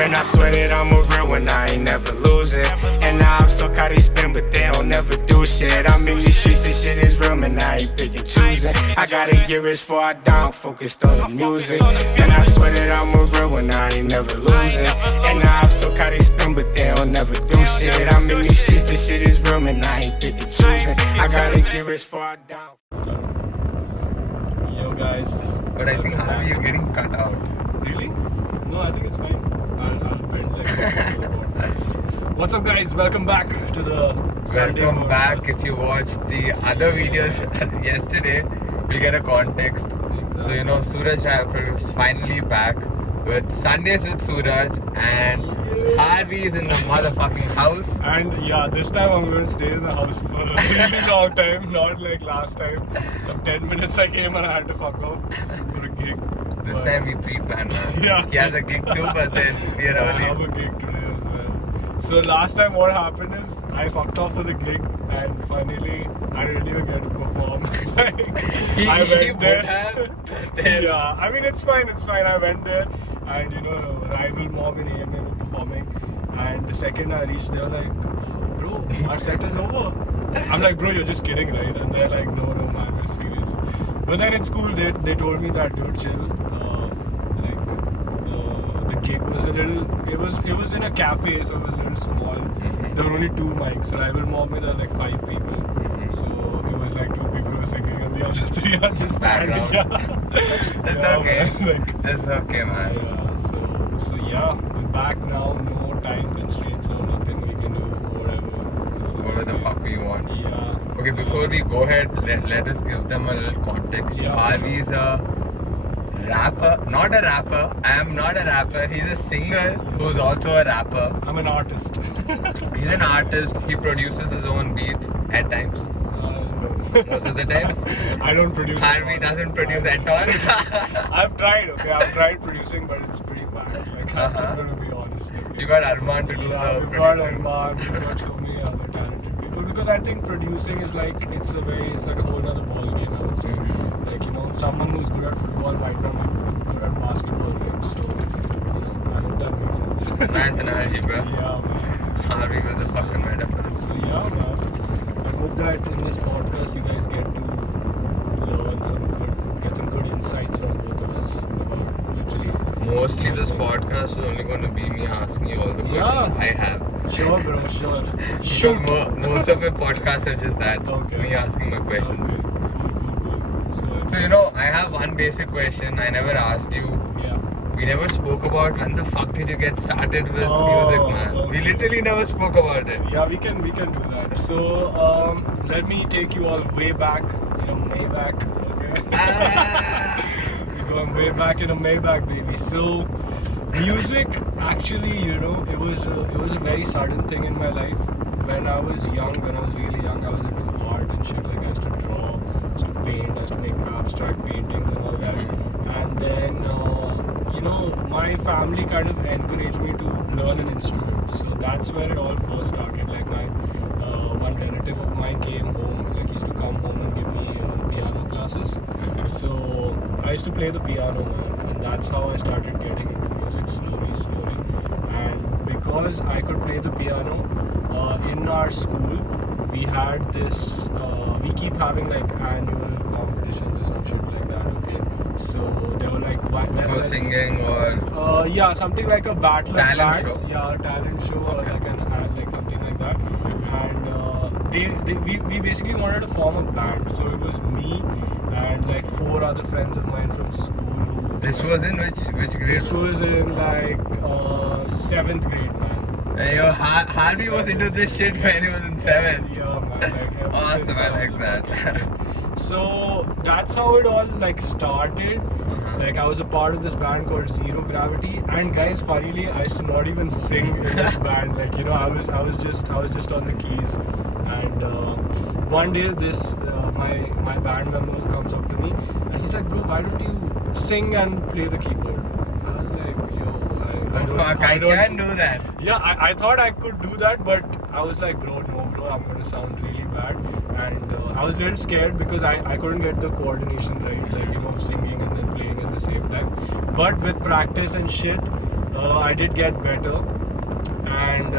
Man, I swear that I'm a real one, I ain't never losing. And now I'm so caught they spin, but they don't never do shit. I'm in these streets, this shit is real, man, I ain't picking choosing. I gotta get rich before I down, focused on the music. And I swear that I'm a real one, I ain't never losing. And now I'm so caught they spin, but they don't never do shit. I'm in these streets, this shit is real, man, I ain't picking choosing. I gotta get rich before I down. Yo guys. But I think Harvey, you're getting cut out. Really? No, I think it's fine. I'll bend like this. What's up guys? Welcome back to the Sunday Welcome back. podcast. If you watched the other videos yesterday, you'll get a context. Exactly. So, you know, Suraj is finally back with Sundays with Suraj, and Harvey is in the motherfucking house. And yeah, this time I'm going to stay in the house for a really long time, not like last time. Some 10 minutes I came and I had to fuck off for a gig. This But time we pre-planned. Yeah. He has a gig too, but then we're I have early. a gig today as well. So last time what happened is I fucked off for the gig and finally I didn't even get to perform. I He went would there. have. Then Yeah, I mean it's fine. I went there and you know, Rival Mob and AMA were performing, and the second I reached, they were like, "Bro, our set is over." I'm like, "Bro, you're just kidding, right?" And they're like, "No, man, we're serious." But then in school, they told me that, dude, chill. Like the gig was a little. It was in a cafe, so it was a little small. There were only 2 mics. Rival Mob, there were like 5 people. So it was like 2 people were singing and the other 3 are just standing. Background. Yeah. That's Yeah, okay. man, like, That's okay, man. yeah, so yeah, we're back now. No time constraints or nothing. We can do whatever. This is Whatever the okay. fuck we want. Yeah. Okay, before we go ahead, let us give them a little context. Yeah, Harvey is a rapper, not a rapper. I am not a rapper. He's a singer who's also a rapper. I'm an artist. He's an artist. He produces his own beats at times. No. Most of the times. I don't produce. Harvey doesn't produce at all. I've tried. Okay, I've tried producing, but it's pretty bad. Like I'm just gonna be honest. Okay? You got Arman to do Yeah, the we've got producing. Arman, we've got so many other talented people, because I think producing is like it's like a whole other ball game, I would say. Like, you know, someone who's good at football might not be good at basketball, right? So, you know, I hope that makes sense. Nice analogy, bro. Yeah, man. Harvey was a fucking metaphor. So yeah, man. I hope that in this podcast you guys get to get some good insights from both of us about literally. Mostly this podcast is only going to be me asking you all the questions Yeah. I have. Sure, bro. Sure. Because most of my podcasts are just that. Okay. Me asking my questions. Okay. Cool. So, you know, I have one basic question I never asked you. Yeah. We never spoke about when the fuck did you get started with Oh, music, man? We okay. literally never spoke about it. Yeah, we can do that. So let me take you all way back in a Maybach. Okay. We're going way back in a Maybach, baby. So music, actually, you know, it was a very sudden thing in my life. When I was really young, I was into art and shit. Like I used to draw, I used to paint, I used to make abstract paintings and all that. And then you know, my family kind of encouraged me to learn an instrument. So that's where it all first started. Like my one relative of mine came home, like he used to come home and give me piano classes. So I used to play the piano, man, and that's how I started getting into music slowly. And because I could play the piano, in our school we had this, we keep having like annual competitions or some shit like that, okay? So they were like, For singing or... yeah, something like a battle of Talent bands. show. Yeah, a talent show or Okay. like an like something like that. And we basically wanted to form a band. So it was me and like 4 other friends of mine from school. This was in which grade? This was in like 7th grade, man. Hey, yo, Harvey was into this shit when he was in 7th. Yeah, man. Like, ever Awesome, since I was like a that. fucking kid. So that's how it all like started. Like I was a part of this band called Zero Gravity, and guys, funnily, I used to not even sing in this band. Like, you know, I was just on the keys. And one day, this my band member comes up to me and he's like, "Bro, why don't you sing and play the keyboard?" I was like, "Yo, I can do that." Yeah, I thought I could do that, but I was like, bro, I'm gonna sound really bad. And I was a little scared because I couldn't get the coordination right, like, you know, of singing and then playing at the same time. But with practice and shit, I did get better, and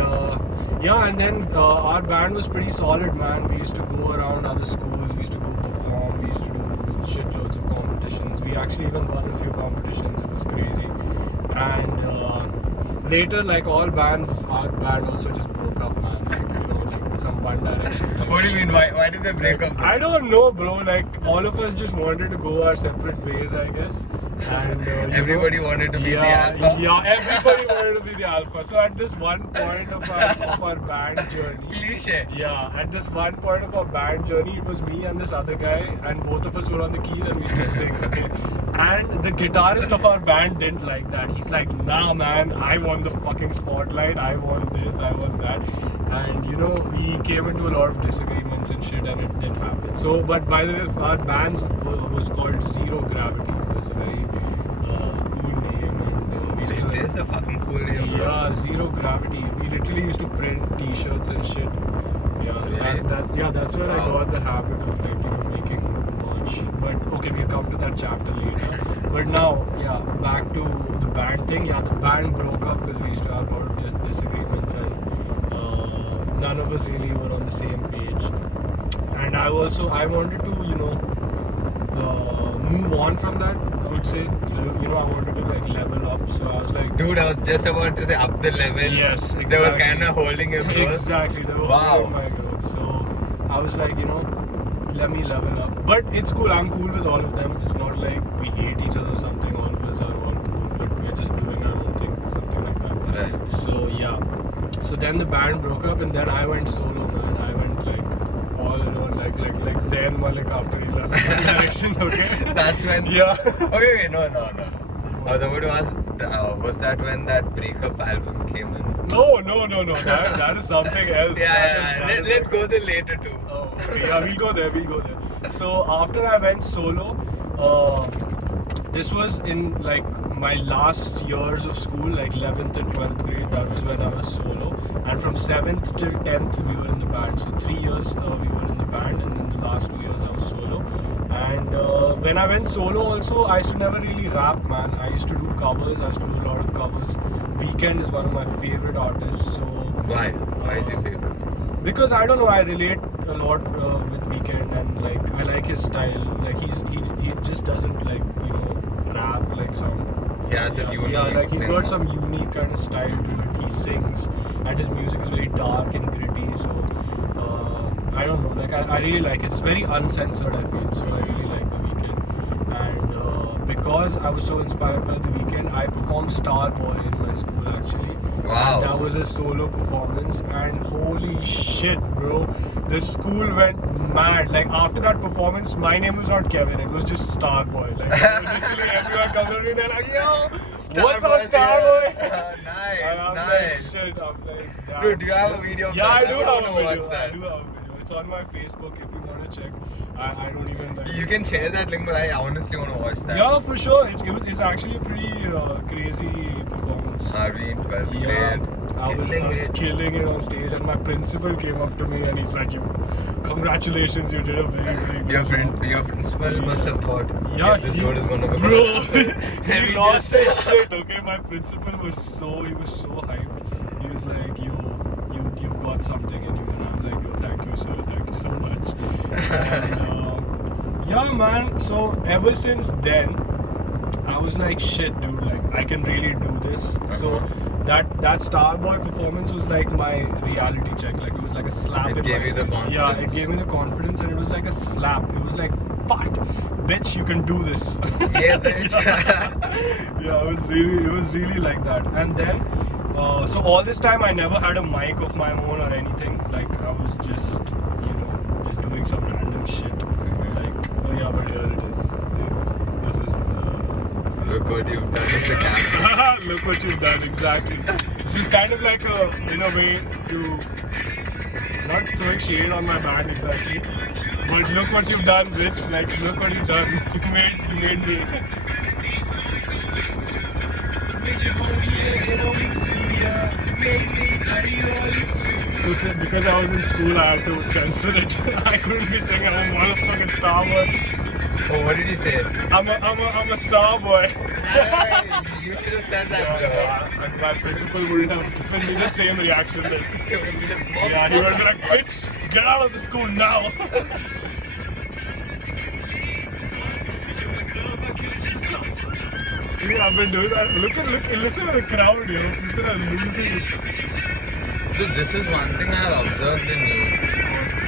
yeah, and then our band was pretty solid, man. We used to go around other schools, we used to go perform, we used to do shitloads of competitions. We actually even won a few competitions. It was crazy. And later, like all bands, our band also just broke up, man. Like, you know, like some One Direction. What do you mean? Why did they break up? I don't know, bro. Like all of us just wanted to go our separate ways, I guess. And Everybody wanted to be the alpha. Yeah, everybody wanted to be the alpha. So at this one point of our band journey, Cliche. yeah, at this one point of our band journey, it was me and this other guy, and both of us were on the keys and we used to sing. Okay, and the guitarist of our band didn't like that. He's like, nah, man, I want the fucking spotlight. I want this. I want that. And you know, we came into a lot of disagreements and shit, and it didn't happen. So, but by the way, our band's was called Zero Gravity. It was a very cool name, and we used to It is a fucking cool name, bro. yeah, Zero Gravity. We literally used to print T-shirts and shit. Yeah, so Really? that's where I Wow. got the habit of like, you know, making merch. But okay, we'll come to that chapter later. But now, yeah, back to the band thing. Yeah, the band broke up because we used to have a lot of disagreements, and none of us really were on the same page. And I wanted to, you know, move on from that. I would say, you know, I wanted to like level up. So I was like, Dude, I was just about to say up the level. yes, exactly. They were kind of holding it close. Exactly, they were Wow. holding my growth. So I was like, you know, let me level up. But it's cool. I'm cool with all of them. It's not like we hate each other or something. All of us are all cool, but we're just doing our own thing, something like that. Right. So yeah. So then the band broke up, and then I went solo, man. I went like all alone, like Zayn Malik after he left One Direction. Okay. That's when. Yeah. Okay, wait, no. I was about to ask, was that when that breakup album came in? No. That is something else. Yeah. Let's go there later too. Oh, okay, yeah, we'll go there. So after I went solo, this was in like my last years of school, like 11th and 12th grade. That was when I was solo, and from 7th till 10th we were in the band. So 3 years we were in the band, and then the last 2 years I was solo. And when I went solo also, I used to never really rap, man. I used to do covers. I used to do a lot of covers. Weeknd is one of my favorite artists. So Why? Why is your favorite? because I don't know, I relate a lot with Weeknd, and like I like his style. Like he just doesn't like, you know, rap like some. He has a unique. Yeah, like he's thing. got some unique kind of style to it. He sings, and his music is very dark and gritty. So I don't know. Like I really like it. It's very uncensored, I feel. So I really like the Weeknd, and because I was so inspired by the Weeknd, I performed Starboy in my school actually. Wow. That was a solo performance, and holy shit, bro, the school went mad. Like after that performance, my name was not Kevin, it was just Starboy. Like literally everyone comes up to me, they're like, yo, what's up, Starboy? And I'm Nice. like, shit, I'm like, damn. Dude, do you have a video of Yeah, that? I do would have wanna a video. watch that. I do have a video. It's on my Facebook if you want to check. I don't even like. You can share that link, but I honestly want to watch that. Yeah, for sure. It's actually a pretty crazy performance. Harvey in 12th Yeah, grade. I was killing it on stage, and my principal came up to me and he's like, "You, congratulations, you did a very, very good job." Your principal must have thought, Yeah, this dude is gonna go. bro, Maybe he lost just- his shit. Okay, my principal was so hyped. He was like, you've got something in you, and I'm like, yo, thank you, sir, thank you so much. And, yeah, man. So ever since then, I was like, shit, dude, like I can really do this. So that Starboy performance was like my reality check. Like it was like a slap It in gave my you the face. confidence. Yeah, it gave me the confidence, and it was like a slap. It was like, fuck, bitch, you can do this. Yeah, bitch. Yeah, it was really like that. And then so all this time I never had a mic of my own or anything. Like I was just, you know, just doing some random shit. Like, oh yeah, but here it is. This is Look what you've done as a camera. look what you've done, exactly. This is kind of like a, in a way, to not throwing shade on my band exactly, but look what you've done, bitch. Like, look what you've done. You made me. So because I was in school, I had to censor it. I couldn't be singing a motherfucking Starboy. Oh, what did he say? I'm a star boy. You should have said that, bro. And my principal wouldn't have given me the same reaction. Then. Yeah, he would have been like, kids, get out of the school now. See, I've been doing that. Listen to the crowd, you know. People are losing it. So this is one thing I've observed in you.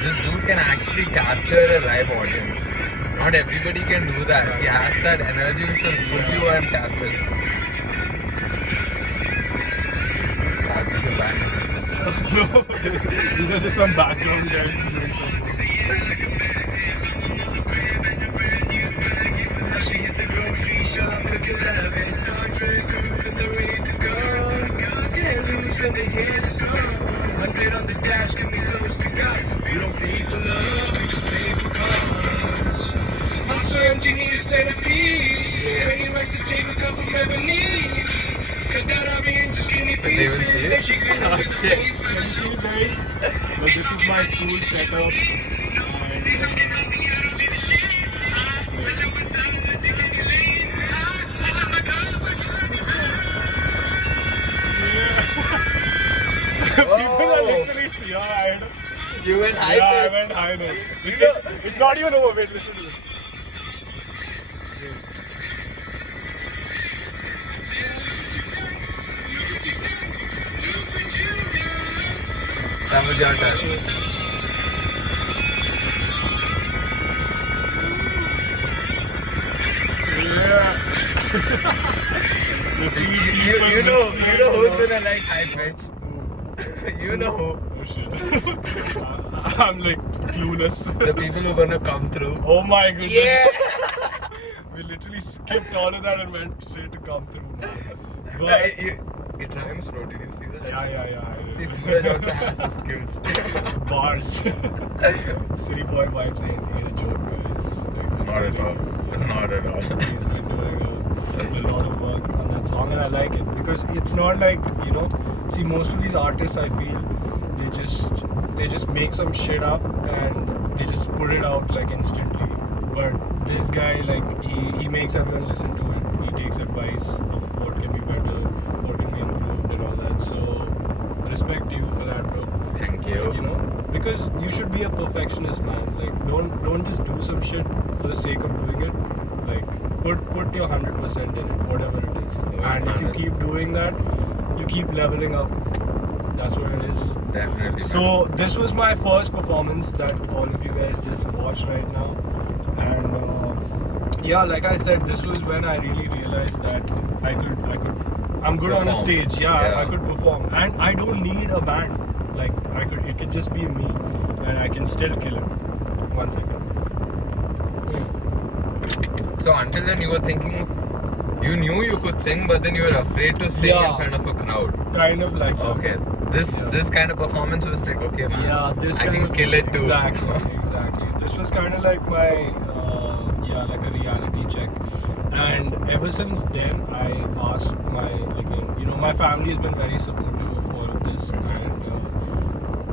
This dude can actually capture a live audience. Not everybody can do that. He has that energy which will pull you and capture you. These are bad. These are just some background guys doing something. She hit the grocery shop, look at that, and Star Trek crude and they're ready to go. Girls get loose when they hear the song. 100 on the dash, can be close to God. We don't pay for love, we just pay for cars. I'm searching you set a beach. Any likes to take a cup from Ebony. Cut that out beans, just give me pieces. Oh shit. Can you see it, guys? But this is my school setup. People are literally scared. You went high Yeah, I pitch. went high note. It's not even over. Wait, listen to this. That was your turn. Yeah. You know who's gonna like high pitch? You know who? Oh shit. I'm like clueless. The people who are gonna come through. Oh my goodness. Yeah! We literally skipped all of that and went straight to come through. But It rhymes, bro. Did you see that? yeah. See, Suraj also has his skills. Bars. City boy vibes ain't a joke, guys. Like, Not at all. Not at all. He's been doing a lot of work on that song, and I like it because it's not like, you know, see, most of these artists, I feel they just make some shit up and they just put it out like instantly. But this guy, like, he makes everyone listen to it. He takes advice of what can be better, what can be improved, and all that. So respect to you for that, bro. Thank you. You know, because you should be a perfectionist, man. Like, don't just do some shit for the sake of doing it. Like, put your 100% in it, whatever it is. And if you keep doing that, you keep leveling up. That's what it is. Definitely. So this was my first performance that all of you guys just watched right now, and yeah, like I said, this was when I really realized that I'm good on a Perform. stage. Yeah, I could perform, and I don't need a band. Like it could just be me, and I can still kill it. 1 second. So until then you were thinking, you knew you could sing, but then you were afraid to sing in front of a crowd. Kind of like that. Okay. This kind of performance was like, okay, man. Yeah, this I kind can of, kill it too. Exactly. This was kind of like my like a reality check, and ever since then I asked my my family has been very supportive of all of this, and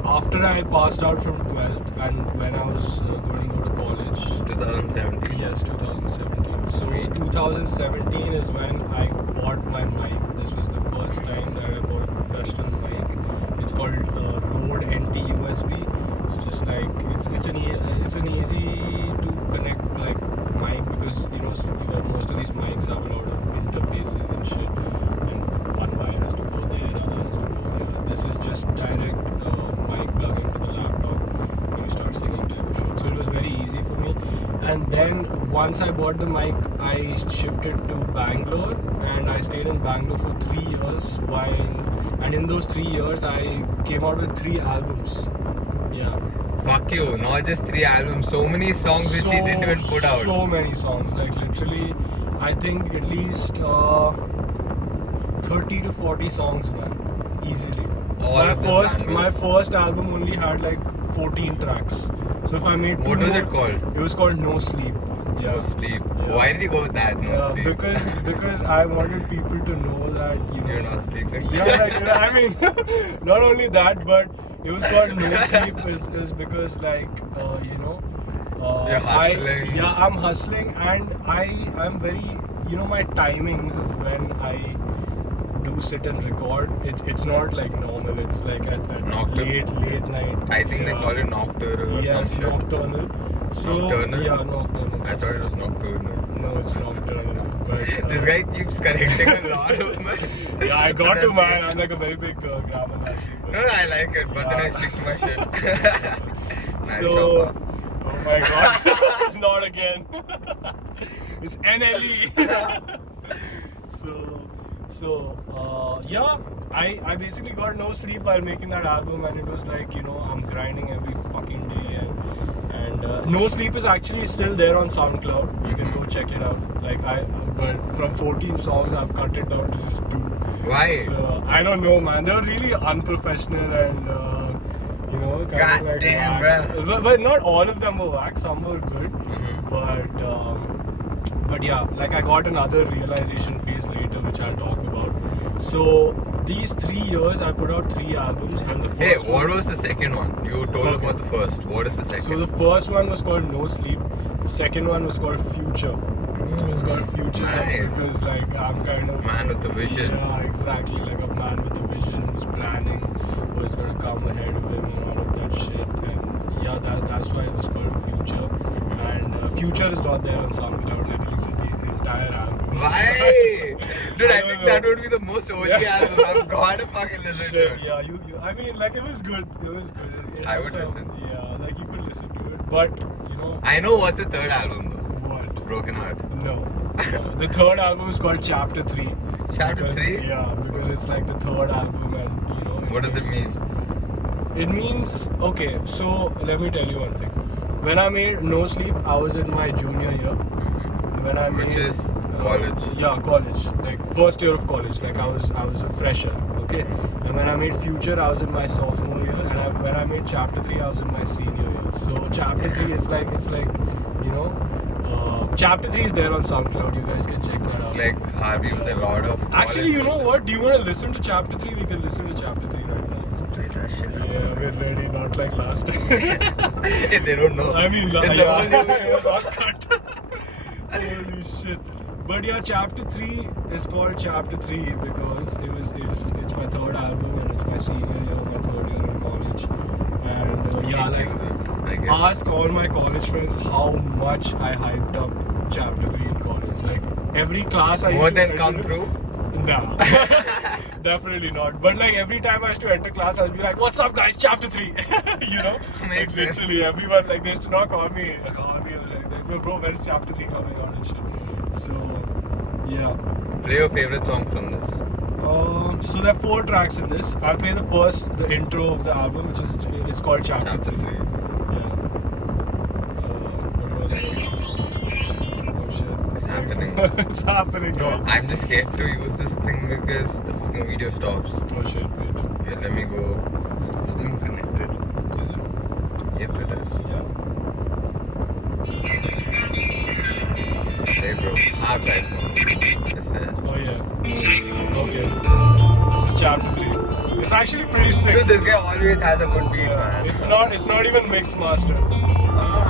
after I passed out from 12th and when I was going to go to college. 2017. Yes, 2017. So 2017 is when I bought my mic. This was the first time that I bought a professional mic. It's called Rode NT USB. It's just like it's an easy to connect like mic, because most of these mics have a lot of interfaces and shit, and one wire has to go there, other has to go there. This is just direct mic plug into the laptop when you start singing type of shit. So it was very easy for me. And then once I bought the mic, I shifted to Bangalore, and I stayed in Bangalore for 3 years. And in those 3 years, I came out with 3 albums. Yeah. Fuck you, not just 3 albums, so many songs which he didn't even put out. So many songs, like literally, I think at least 30 to 40 songs, man, easily. My first album only had like 14 tracks. So if I made What was it called? It was called No Sleep. Yeah. No Sleep. Yeah. Why did you go with that? No Sleep. Because I wanted people to know that You're not sleeping. Yeah, I mean, not only that, but it was called No Sleep is because You're hustling. I'm hustling, and I'm very, my timings of when I do sit and record. It's not like normal. It's like at late night. I think they call it nocturnal or yes, some shit. nocturnal. So, Nocturnal? Yeah, nocturnal. I thought it was nocturnal. No, it's nocturnal. But, This guy keeps correcting a lot of my. Yeah, I got to mine. I'm like a very big grammar Nazi. No, I like it, but then I stick to my shit. Nice So, chopper. oh my god, not again. It's NLE. Yeah, I basically got no sleep while making that album, and it was like, I'm grinding every fucking day, and No Sleep is actually still there on SoundCloud. You can go check it out. But from 14 songs, I've cut it down to just 2. Why? So I don't know, man. They're really unprofessional and God damn, bruh. But not all of them were whack. Some were good, but yeah, like I got another realization phase later, which I'll talk about. So these 3 years, I put out 3 albums, and the first. Hey, what was the second one? You told about the first. What is the second? So the first one was called No Sleep. The second one was called Future. It's called Future Nice. because like I'm kind of Man with the vision. Yeah, exactly. Like a man with a vision who's planning what's gonna come ahead of him and all of that shit. And yeah, that's why it was called Future. And Future is not there on SoundCloud. I deleted the entire album. Why? Dude, I don't think know. that would be the most OG album. I've got to fucking listen to Shit, it. yeah, you. I mean, like it was good. It was good. It I had would listen. Yeah, like you could listen to it, but I know what's the third album though. what? Broken Heart. No. The third album is called Chapter 3. Chapter Because- 3? Yeah, because it's like the third album, and What does it mean? It means, okay, so let me tell you one thing. When I made No Sleep, I was in my junior year. When I Which made, is college. Yeah, college. Like first year of college. Like I was a fresher. Okay. And when I made Future, I was in my sophomore year. And when I made Chapter 3, I was in my senior year. So Chapter 3 is like, Chapter 3 is there on SoundCloud. You guys can check that It's out. like Harvey with a lot of. Actually, you know college what? Do you want to listen to Chapter 3? We can listen to Chapter 3 right now. bullshit. Play that shit up. Yeah, we're ready, not like last time. Hey, they don't know. I mean, It's a yeah, whole new video. it got cut. Holy shit. But yeah, Chapter 3 is called Chapter 3 because it's my third album and it's my senior year, my third year in college. And yeah, like I guess. ask all my college friends how much I hyped up Chapter 3 in college. Like every class I More used to than come enter- through? No, definitely not. But like every time I used to enter class, I'd be like, "What's up, guys? Chapter 3." Like Makes sense. literally everyone like they used to not call me like, "Bro, when's Chapter 3 coming out and shit?" So yeah. Play your favorite song from this. So there are 4 tracks in this. I'll play the intro of the album, which is it's called Chapter 3. Chapter 3. Yeah. What was it? Oh shit. It's happening. It's happening, guys. I'm just scared to use this thing because the fucking video stops. Oh shit, wait. Here, let me go. It's being connected. Yep, it is. Yeah. Hey, bro. Half iPhone. It's there. Oh yeah. Okay. This is Chapter 3. It's actually pretty sick. Dude, this guy always has a good beat, man. It's not even mixed master.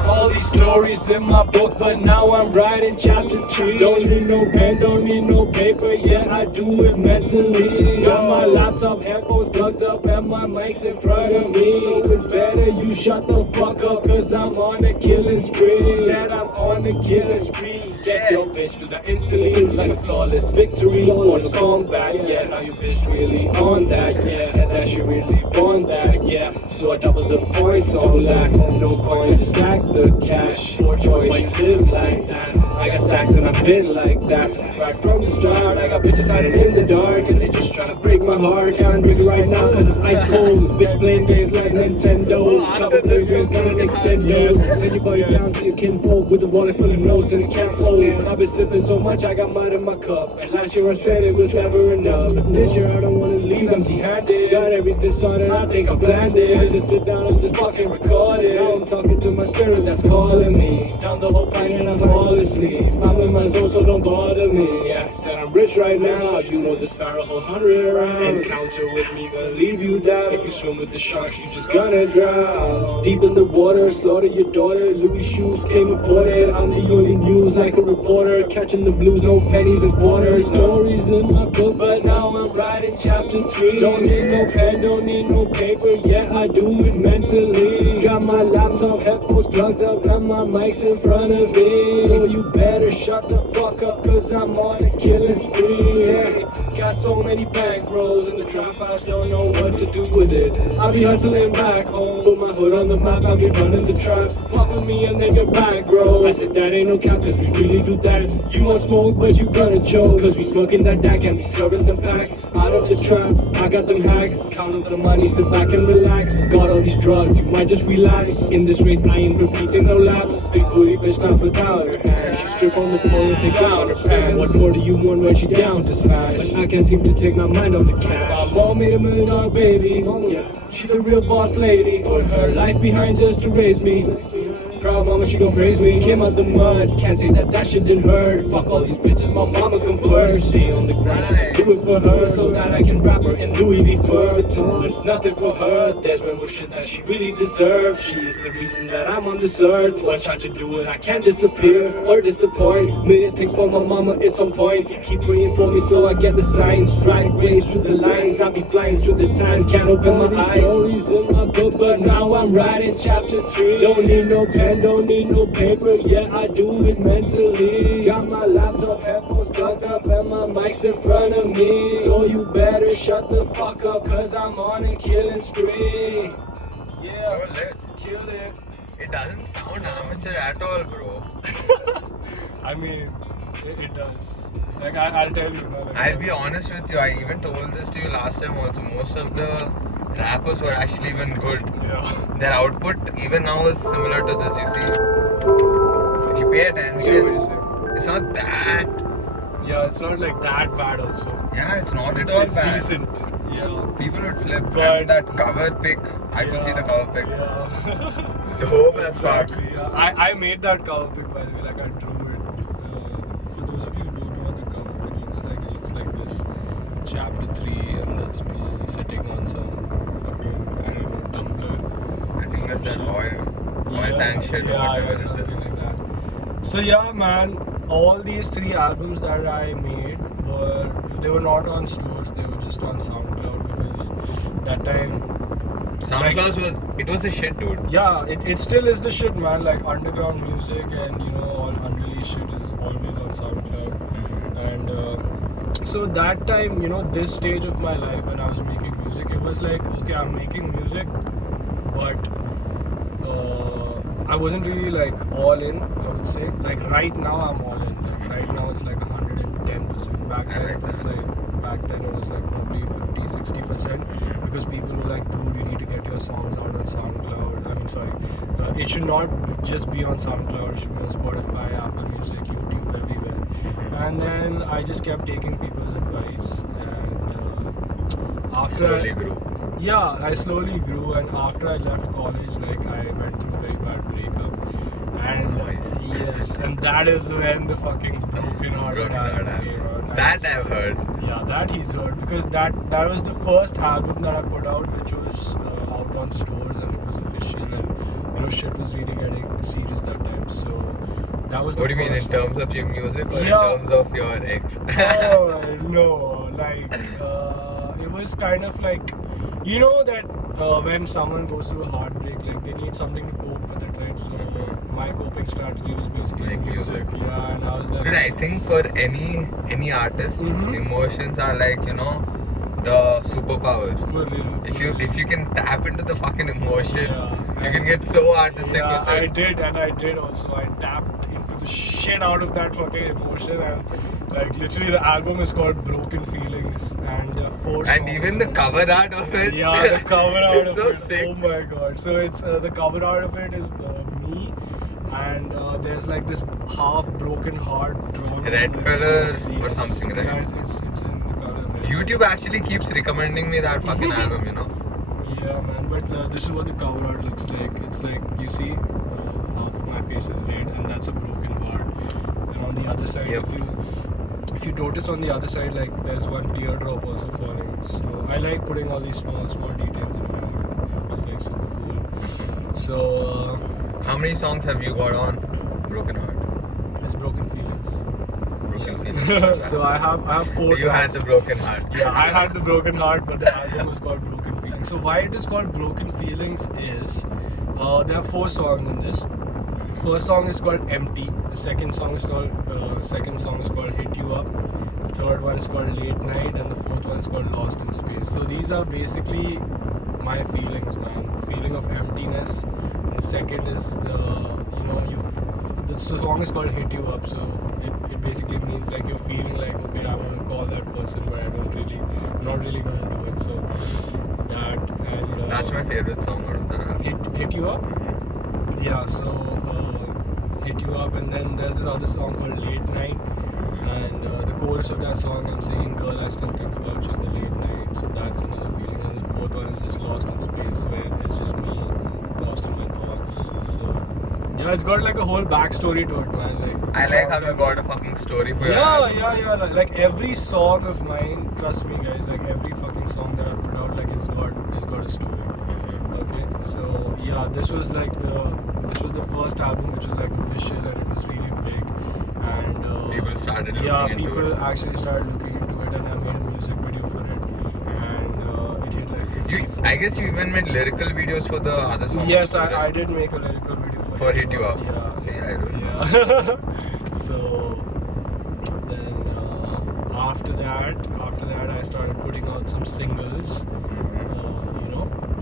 All these stories in my book, but now I'm writing Chapter 3. Don't need no pen, don't need no paper, yeah, I do it mentally. Got my laptop headphones plugged up and my mic's in front of me. So it's better you shut the fuck up, cause I'm on a killing spree. Said I'm on a killing spree. Get your bitch to the instantly. It's like a flawless victory. Want to come back, yeah, now your bitch really on that, yeah. Said that she really want that, yeah. So I double the points on that. No coins, stack the cash. Poor choice, why you live like that? I got stacks and I've been like that. Right from the start, I got bitches hiding in the dark and they just trying to break my heart. Can't break it right now cause it's ice cold. Bitch playing games like Nintendo. Couple millions got an extendo. Send your buddy down to your kinfolk with a wallet full of notes and a can't close. I've been sipping so much I got mud in my cup. And last year I said it was never enough. This year I don't wanna leave empty handed. Got everything started, I think I planned it. I just sit down and just fucking record it. Now I'm talking to my spirit that's calling me. Down the whole pine and I fall asleep. I'm in my zone, so don't bother me. Yeah, said I'm rich right now. You know this barrel hold 100 rounds. Encounter with me gonna leave you down. If you swim with the sharks, you just gonna drown. Deep in the water, slaughter your daughter. Louis shoes came imported. I'm the only news like a reporter. Catching the blues, no pennies and quarters. Stories in my book, but now I'm writing chapter 3. Don't need no pen, don't need no paper. Yeah, I do it mentally. Got my laptop headphones plugged up and my mic's in front of me. So you better shut the fuck up, cause I'm on a killing spree. Yeah. Got so many bank rolls in the trap house, don't know what to do with it. I'll be hustling back home, put my hood on the map, I'll be running the trap. Fuck with me and then get back, bro. I said that ain't no cap, cause we really do that. You want smoke, but you gonna choke, cause we smoking that DAC and we serving the packs. Out of the trap, I got them hacks. Counting the money, sit back and relax. Got all these drugs, you might just relax. In this race, I ain't repeating no laps. Big booty bitch not without her hands. She strip on the pole and take down her pants. What more do you want when she down to smash? But I can't seem to take my mind off the cash. My mom made $1 million, baby. Yeah, she the real boss lady. Put her life behind just to raise me. Proud mama, she gon' praise me. Came out the mud, can't say that shit didn't hurt. Fuck all these bitches, my mama come first. Stay on the grind, do it for her, so that I can wrap her in Louis V fur. It's nothing for her, there's one more shit that she really deserves. She is the reason that I'm on this earth. One shot to do it, I can't disappear or disappoint. Million things for my mama, it's on point. Keep praying for me so I get the signs. Strike ways through the lines, I'll be flying through the time. Can't open my eyes. Stories in my book, but now I'm writing chapter 3. Don't need no pen, don't need no paper, yeah, I do it mentally. Got my laptop headphones plugged up and my mic's in front of me. So you better shut the fuck up, cause I'm on a killing spree. Yeah, So lit. kill it. It doesn't sound amateur at all, bro. I mean, it does. Like, I'll tell you, man. Like, I'll be honest with you, I even told this to you last time also. Most of the rappers were actually even good. yeah. Their output even now is similar to this, you see. If you pay I get what attention, you're saying. it's not that. Yeah, it's not like that bad also. Yeah, it's not at all It's bad. decent. Yeah. People would flip But- and that cover pic. I could see the cover pic. Yeah. Dope as fuck. Exactly. Yeah. I made that cover pic, by the way. Like, I drew it. For those of you who don't know what the cover pic looks like this. Chapter 3, and that's me sitting on some fucking, I don't know, tumbler. I think that's that oil tank shit or Yeah, whatever it something is. like that. So yeah, man, all these 3 albums that I made they were not on stores, they were just on SoundCloud, because that time SoundCloud it was the shit, dude. yeah, it still is the shit, man. Like, underground music and, you know, all unreleased shit is always on SoundCloud. And so that time, you know, this stage of my life when I was making music, it was like, okay, I'm making music, but I wasn't really like all in, I would say. Like, right now I'm all in. Like, right now it's like 110%. Back then it was like probably 50-60%, because people were like, dude, you need to get your songs out on SoundCloud. I mean, sorry, it should not just be on SoundCloud, it should be on Spotify, Apple Music, YouTube, everywhere. And then I just kept taking people's advice, and after Slowly grew. yeah, I slowly grew, and after I left college, like, I went through a very bad breakup. And yes, and that is when the fucking Broken Heart Broken Heart album came out. That I've heard. Yeah, that he's heard, because that was the first album that I put out, which was out on stores, and it was official, and, you know, shit was really getting serious that time. So that was the What do you mean, in first terms of your music or Yeah. in terms of your ex? Oh, no, like, it was kind of like, you know that when someone goes through a heartbreak, like, they need something to cope with it, right? So my coping strategy was basically Make music. Yeah, and I was like, Dude, I think for any artist, Mhm. emotions are like, you know, the superpower. for real. If you can tap into the fucking emotion, Yeah, you can get so artistic Yeah, with I it. did also. I tapped into the shit out of that fucking emotion, and, like, literally the album is called Broken Feelings, and the 4 And songs even the are- cover art of it. Yeah, the cover art it's of so it. sick. Oh my god. So it's the cover art of it is me, and there's like this half broken heart drawn. Red on the color face. or something, right? Yeah, it's in the color YouTube actually keeps recommending me that fucking album, you know. Yeah, man. But this is what the cover art looks like. It's like, you see, half of my face is red, and that's a broken heart. And on the other side, Yep. if you notice on the other side, like there's one teardrop also falling. So I like putting all these small details in my art. It's like super cool. So How many songs have you got on Broken Heart? it's broken feelings. Broken Yeah. Feelings. So I have 4 You had tracks. the broken heart. Yeah, I had the broken heart, but the album was called Broken Feelings. So why it is called Broken Feelings is there are 4 songs in this. First song is called Empty. The second song is called Hit You Up. The third one is called Late Night, and the fourth one is called Lost in Space. So these are basically my feelings, man. Feeling of emptiness. And the second is the song is called Hit You Up. So it basically means like you're feeling like, okay, I want to call that person, but I'm not really gonna do it. So that, and That's my favorite song out of the album. Hit You Up. Yeah, so Hit You Up, and then there's this other song called Late Night, and the chorus of that song I'm singing, girl, I still think about you in the late night. So that's another feeling. And the fourth one is just Lost in Space, where it's just me lost in my thoughts. So yeah, it's got like a whole backstory to it, man. Like I like how you got a fucking story for your album. Yeah. Like every song of mine, trust me, guys. Like every fucking song that I put out, like it's got a story. Okay, so yeah, this was the first album which was like official, and it was really big. And People started looking into people it. actually started looking into it, and I made a music video for it, and it hit like 50. I guess you even made lyrical videos for the other songs. Yes, too, right? I did make a lyrical video For Hit You Up. Yeah. See, I don't know. Yeah. So then after that, I started putting out some singles.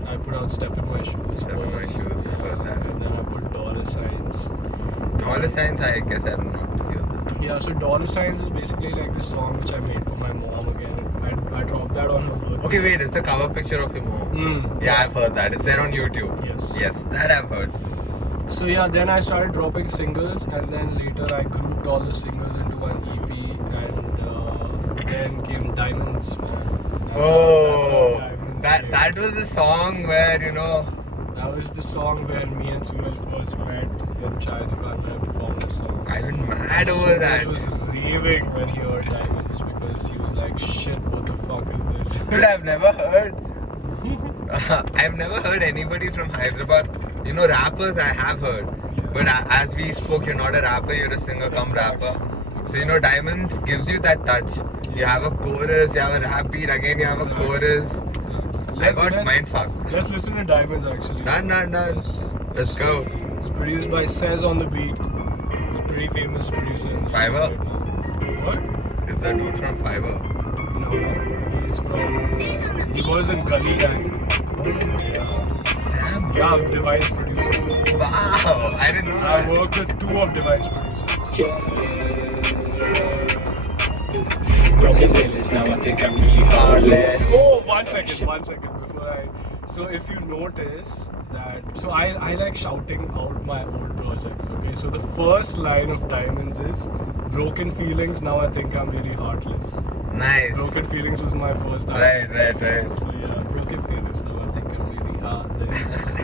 I put out Step in My Shoes. Step in My first, Shoes, I heard that. And then I put Dollar Signs. Dollar Signs, I guess I don't know how to hear that. Yeah, so Dollar Signs is basically like this song which I made for my mom again. I dropped that on her birthday. Okay, wait, it's the cover picture of your mom. Yeah, I've heard that. It's there on YouTube. Yes. Yes, that I've heard. So yeah, then I started dropping singles, and then later I grouped all the singles into one EP, and then came Diamonds, man. That's how Diamonds came. that was the song where, you know, That was the song where me and Suraj first met in Chai Dukan when I performed the song. I went mad over that. Suraj was raving when he heard Diamonds because he was like, shit, what the fuck is this? Dude, I've never heard anybody from Hyderabad. You know, rappers I have heard. Yeah. But as we spoke, you're not a rapper, you're a singer come rapper. So, you know, Diamonds gives you that touch. You have a chorus, you have a rap beat, again you have a chorus. I got mindfucked. Let's listen to Diamonds actually. Done. Let's go. It's produced by Says on the Beat. He's a pretty famous producer in the scene Fiverr? right now. What? Is that dude from Fiverr? No, he was in Gully Gang. Damn. Yeah, Device producer. Wow, I didn't know I that. worked with 2 of Device producers. Broken feelings, now I think I'm really heartless. Oh, one second before I. So if you notice that, so I like shouting out my old projects. Okay, so the first line of Diamonds is broken feelings. Now I think I'm really heartless. Nice. Broken feelings was my first album. Right. So yeah, broken feelings. Now I think I'm really heartless.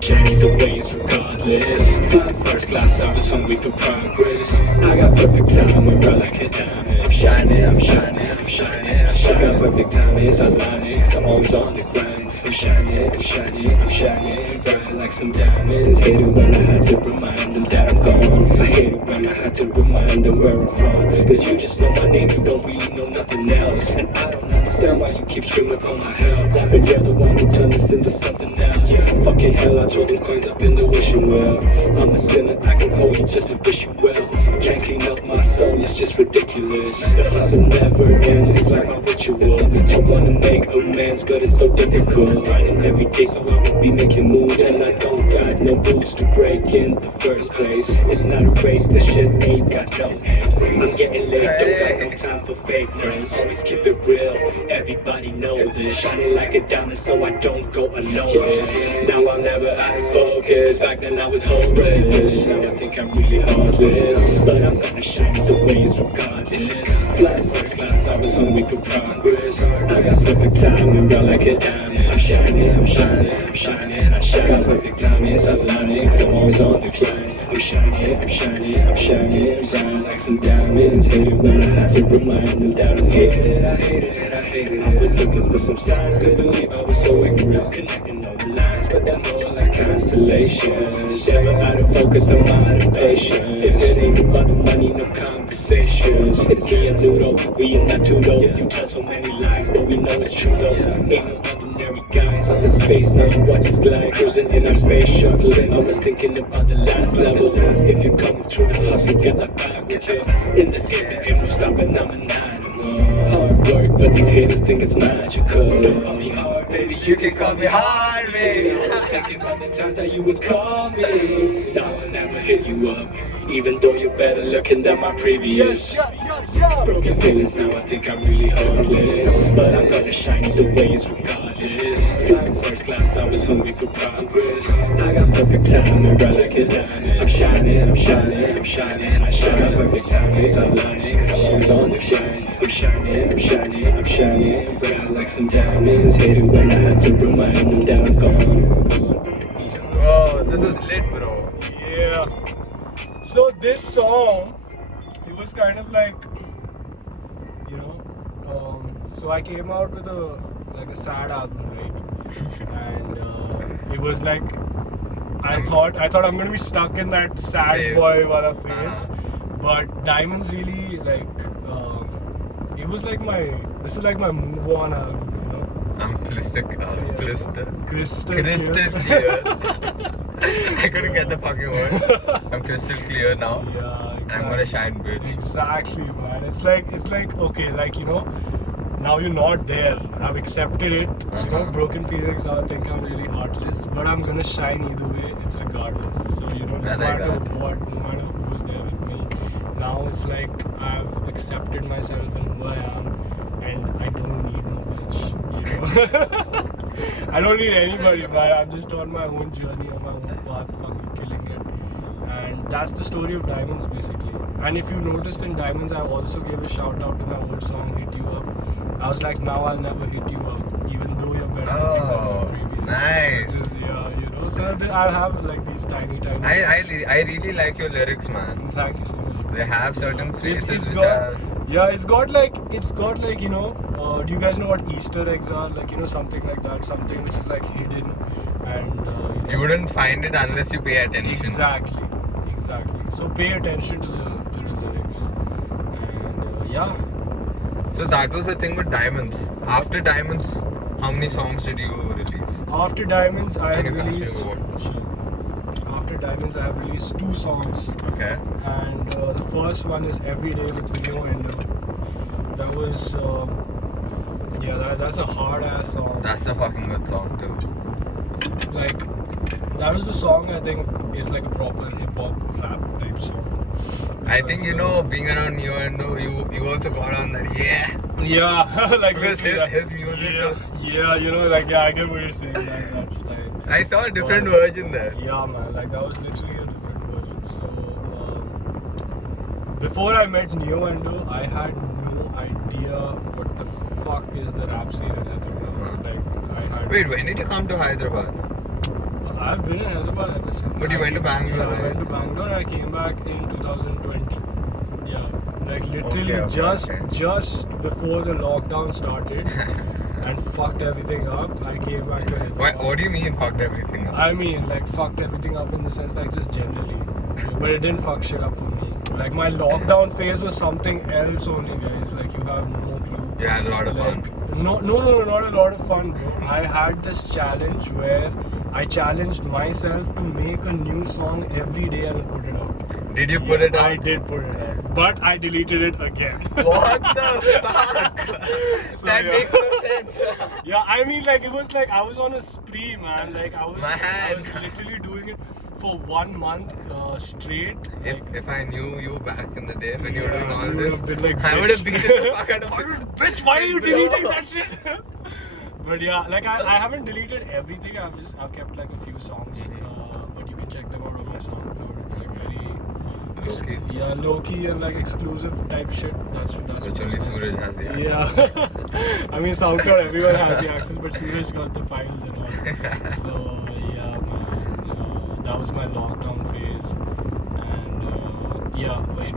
Shining the ways regardless. Flying first class, I was hungry for progress. I got perfect timing, bro, like a diamond. I'm shining. I got perfect timing, so I was lying, 'cause I'm always on the grind. I'm shining, bright like some diamonds. Hate it when I had to remind them that I'm gone. I hate it when I had to remind them where I'm from. 'Cause you just know my name, you don't really know nothing else. And I don't understand why you keep screaming for my help. But you're the one who turned this into something else. Fucking hell, I throw them coins up in the wishing well. I'm a sinner, I can hold you just to wish you well. Can't clean up my soul, it's just ridiculous. The hustle never ends, it's like a ritual. I wanna make amends, but it's so difficult. Grinding every day so I will be making moves. And I don't got no boots to break in the first place. It's not a race, this shit ain't got no end. I'm getting late, don't got no time for fake friends. Always keep it real, everybody know this. Shining like a diamond so I don't go unnoticed. Now I'm never out of focus, back then I was hopeless. Now I think I'm really heartless, but I'm gonna shine the ways regardless. Flying first class, I was hungry for progress. I got perfect timing, bro, like a diamond. I'm shining, I'm shining, I'm shining, I shine. Got perfect timing, stars lining, cause I'm always on the climb. I'm shining, I'm shining, I'm shining, bright like some diamonds. Hate it when I have to remind them that I'm hated, I hated it, I hated it. I was looking for some signs, couldn't believe I was so ignorant. Connecting all the lines, but they're more like constellations. Never out of focus, I'm out of patience. If it ain't about the money, no conversations. It's me and Ludo, we in that tudo. You tell so many lies, but we know it's true though. Ain't no ordinary guys on the space, now you watch us glide, cruising in our space shuttle. I was thinking about the last level. If you're coming through the hustle, get that back with you. In this game, there ain't no stopping, I'm an animal. Hard work, but these haters think it's magical. Don't call me hard, baby, you can call me Harvey. I was thinking about the times that you would call me. Now I'll never hit you up, even though you're better looking than my previous. Broken feelings, now I think I'm really heartless, but I'm gonna shine the way it's regardless. Flying first class, I was hungry for progress. I got perfect timing, right like a diamond. I'm shining, I'm shining, I'm shining, I shine. Got perfect timing, stars lining, cause I'm always on the shine. I'm shining, I'm shining, I'm shining, bright like some diamonds. Hate it when I have to remind them that I'm gone. Oh, this is lit, bro. Yeah. So this song, it was kind of like, you know, so I came out with a sad album, right? And it was like, I thought I'm gonna be stuck in that sad Phase. boy wala phase, but Diamonds really like, it was like this is like my move on album, you know? I'm crystal Crystal clear. I couldn't get the fucking word. I'm crystal clear now. Yeah, exactly. I'm gonna shine, bitch. Exactly, man. It's like okay, like, you know, now you're not there. I've accepted it. You know, broken feelings. Now I think I'm really heartless, but I'm gonna shine either way. It's regardless. So, you know, no matter what, no matter who's there with me. Now it's like I've accepted myself and who I am, and I don't need no bitch. You know, I don't need anybody, man. I'm just on my own journey, on my own path, fucking killing it. And that's the story of Diamonds, basically. And if you noticed in Diamonds, I also gave a shout out to my old song Hit You Up. I was like, now I'll never hit you up, even though you're better looking than your previous. Nice. Which is, yeah, you know. So I'll have like these tiny. I really like your lyrics, man. Thank you so much. They have certain phrases It's which got- are. Yeah, it's got like you know. Do you guys know what Easter eggs are? Like, you know, something like that, something which is like hidden, and You wouldn't find it unless you pay attention. Exactly. So pay attention to the lyrics, and yeah. So that was the thing with Diamonds. After Diamonds, how many songs did you release? After Diamonds, I have Can you pass me released. the word? After Diamonds, I have released 2 songs, Okay. and the first one is Every Day with Neo Endo. That was that's a hard ass song. That's a fucking good song too. Like, that was a song I think is like a proper hip hop rap type song. I think, you know, being around Neo Endo, you also got on that, Yeah, like because literally his music. yeah, you know, like, yeah, I get what you're saying. That style. I saw a different version there. Yeah, man, like that was literally a different version. So before I met Neo Endo, I had no idea what the fuck is the rap scene in Hyderabad. Like, I had. Wait, when did you come to Hyderabad? I've been in Hyderabad ever since. But you went to Bangalore, Yeah, I right? went to Bangalore and I came back in 2020. Yeah, like literally Okay. just before the lockdown started and fucked everything up. I came back to Hyderabad. What do you mean fucked everything up? I mean, like, fucked everything up in the sense, like, just generally. But it didn't fuck shit up for me. Like, my lockdown phase was something else only, guys. Like, you have no clue. You had a lot of fun. No, not a lot of fun, bro. I had this challenge where I challenged myself to make a new song every day and put it out. Did you put it out? I did put it out. But I deleted it again. What the fuck? So, That yeah. makes no sense. Yeah, I mean, like, it was like I was on a spree, man. Like, I was Man. literally doing it for 1 month straight. If I knew you back in the day when you were doing all you this, would have been like, I would have beaten the fuck out of you. Bitch, why are you deleting that shit? But yeah, like I haven't deleted everything. I've kept like a few songs, but you can check them out on my SoundCloud. It's like very Low-key? Yeah, low-key and like exclusive type shit. That's Which only Suraj has the access. Yeah. I mean, SoundCloud, everyone has the access, but Suraj got the files and all. So, yeah, man. That was my lockdown phase. And, yeah, wait.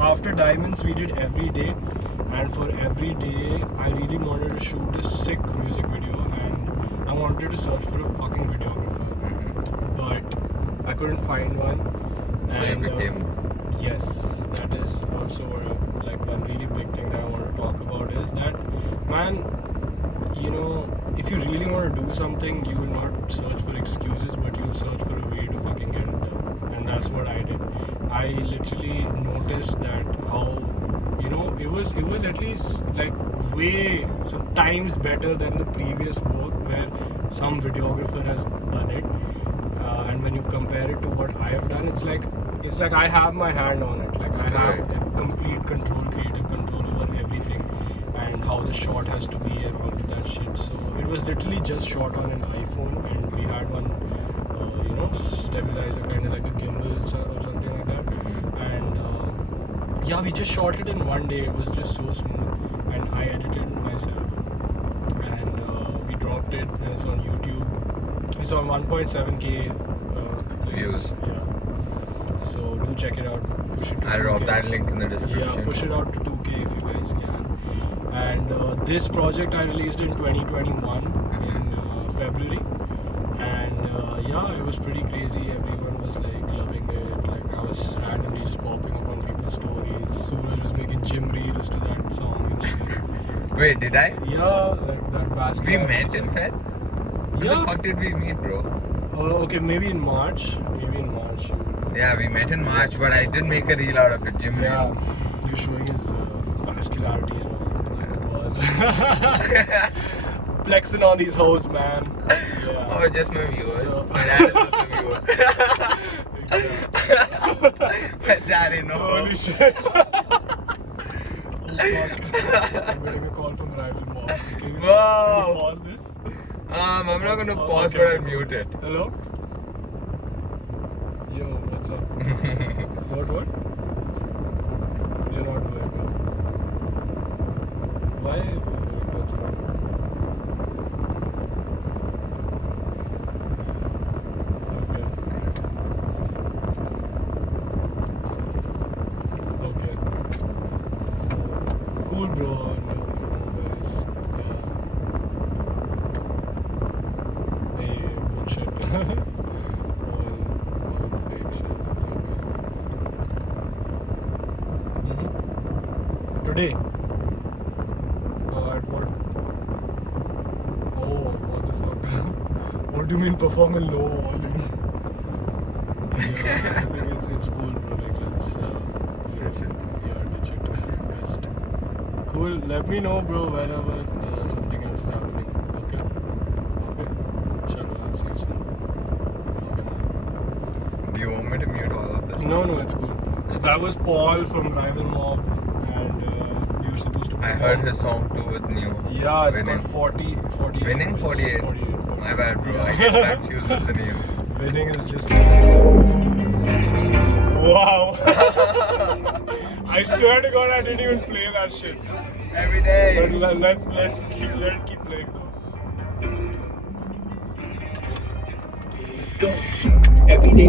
After Diamonds, we did every day. And for every day, I really wanted to shoot a sick music video. And I wanted to search for a fucking videographer. But I couldn't find one. So you became yes, that is also like one really big thing that I want to talk about is that, man, you know, if you really want to do something, you will not search for excuses, but you'll search for a way to fucking get it done. And that's what I did. I literally noticed that how, you know, it was at least like way some times better than the previous work where some videographer has done it. And when you compare it to what I have done, it's like I have my hand on it. Like I have a complete control, creative control over everything, and how the shot has to be and all of that shit. So it was literally just shot on an iPhone, and we had one, you know, stabilizer, kind of like a gimbal or something like that. And yeah, we just shot it in one day. It was just so smooth, and I edited it myself, and we dropped it, and it's on YouTube. It's on 1.7K views. Yeah. So do check it out. Push it to I'll 2K. drop that link in the description. Yeah, push it out to 2K if you guys can. And this project I released in 2021 in February. And yeah, it was pretty crazy. Everyone was like loving it. Like I was randomly just popping up on people's stories. Suraj was making gym reels to that song and shit. Wait, did I? Yeah, like that basketball. We met in Feb? When the fuck did we meet, bro? Okay, maybe in March. Yeah, we met in March, but I did make a reel out of it, gym Yeah, reel. he was showing his vascularity and all. Was flexing on these hoes, man. Yeah. Or just my viewers. So- My dad is also a viewer. My dad is no. Holy shit. I'm getting a call from rival mob. Can you pause this? I'm not gonna pause, but I'll mute it. Hello? Yo, what's up? What? You're not doing well. Why? What's wrong? Okay. Cool, bro. No worries. Yeah. Hey, bullshit. all fake shit. It's okay. Today. At what? Oh, what the fuck? What do you mean perform in low volume? Yeah, I think it's cool, bro. Like let's Ditch it. Yeah, ditch it. Best. Cool. Let me know, bro, whenever something else is happening. Okay. Chalo, I'll see you soon. Okay, man. Do you want me to mute all of this? No, it's cool. So that was Paul from Rival Mob, and we were supposed to. I heard his song too with New. Yeah, it's Winning. called 48. Winning 48. 48. My bad, bro. I get confused with the names. Winning is just. Wow. I swear to God, I didn't even play that shit. Every day. But let's keep playing though. Let's go. Every day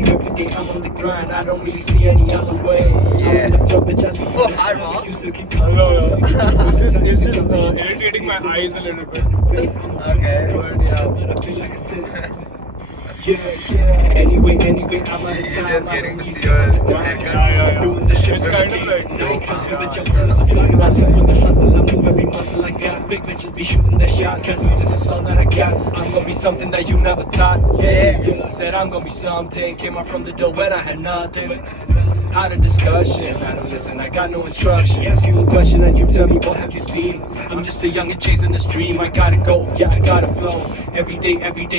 I'm on the grind. I don't really see any other way. Yeah. I'm in the flow, bitch. I need Oh, hard rock. you still keep No. It's just irritating my eyes a little bit. Okay. But yeah. I feel like a sinner. Yeah. Anyway, I'm out of time. You're just I getting don't to really see us. Yeah. doing the shit It's kind of like no trust with the yeah. jumpers. I live for the hustle. I move every muscle I got. Big bitches be shooting their shots. Can't lose this is all that I got. I'm gonna be something that you never thought. Yeah. Said I'm gonna be something. Came out from the door when I had nothing. Out of discussion. I don't listen. I got no instruction. Ask you a question and you tell me what have you seen. I'm just a youngin' chasing this dream. I gotta go. Yeah, I gotta flow. Every day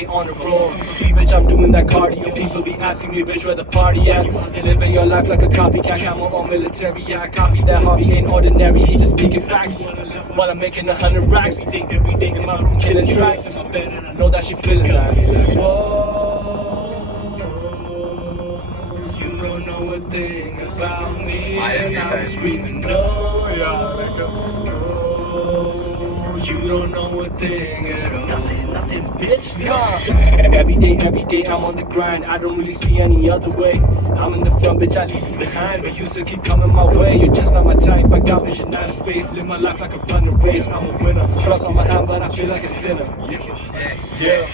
on a roll. See, bitch, I'm doing that cardio. People be asking me, bitch, where the party at? You living your life like a copycat. I'm all military. Yeah, I copy that. Harvey ain't ordinary. He just speaking facts. While I'm making 100 racks. Every day in my room killing tracks. In my bed and I know that she feeling that. Like, whoa, you don't know what a thing about me. I And didn't I was screaming, no. Yeah, like You don't know a thing at all. Nothing, bitch. yeah. Every day, I'm on the grind. I don't really see any other way. I'm in the front, bitch, I leave you behind. But you still keep coming my way. You're just not my type. I got vision out of space. Live my life like a running race. I'm a winner. Cross on my hand, but I feel like a sinner. Yeah.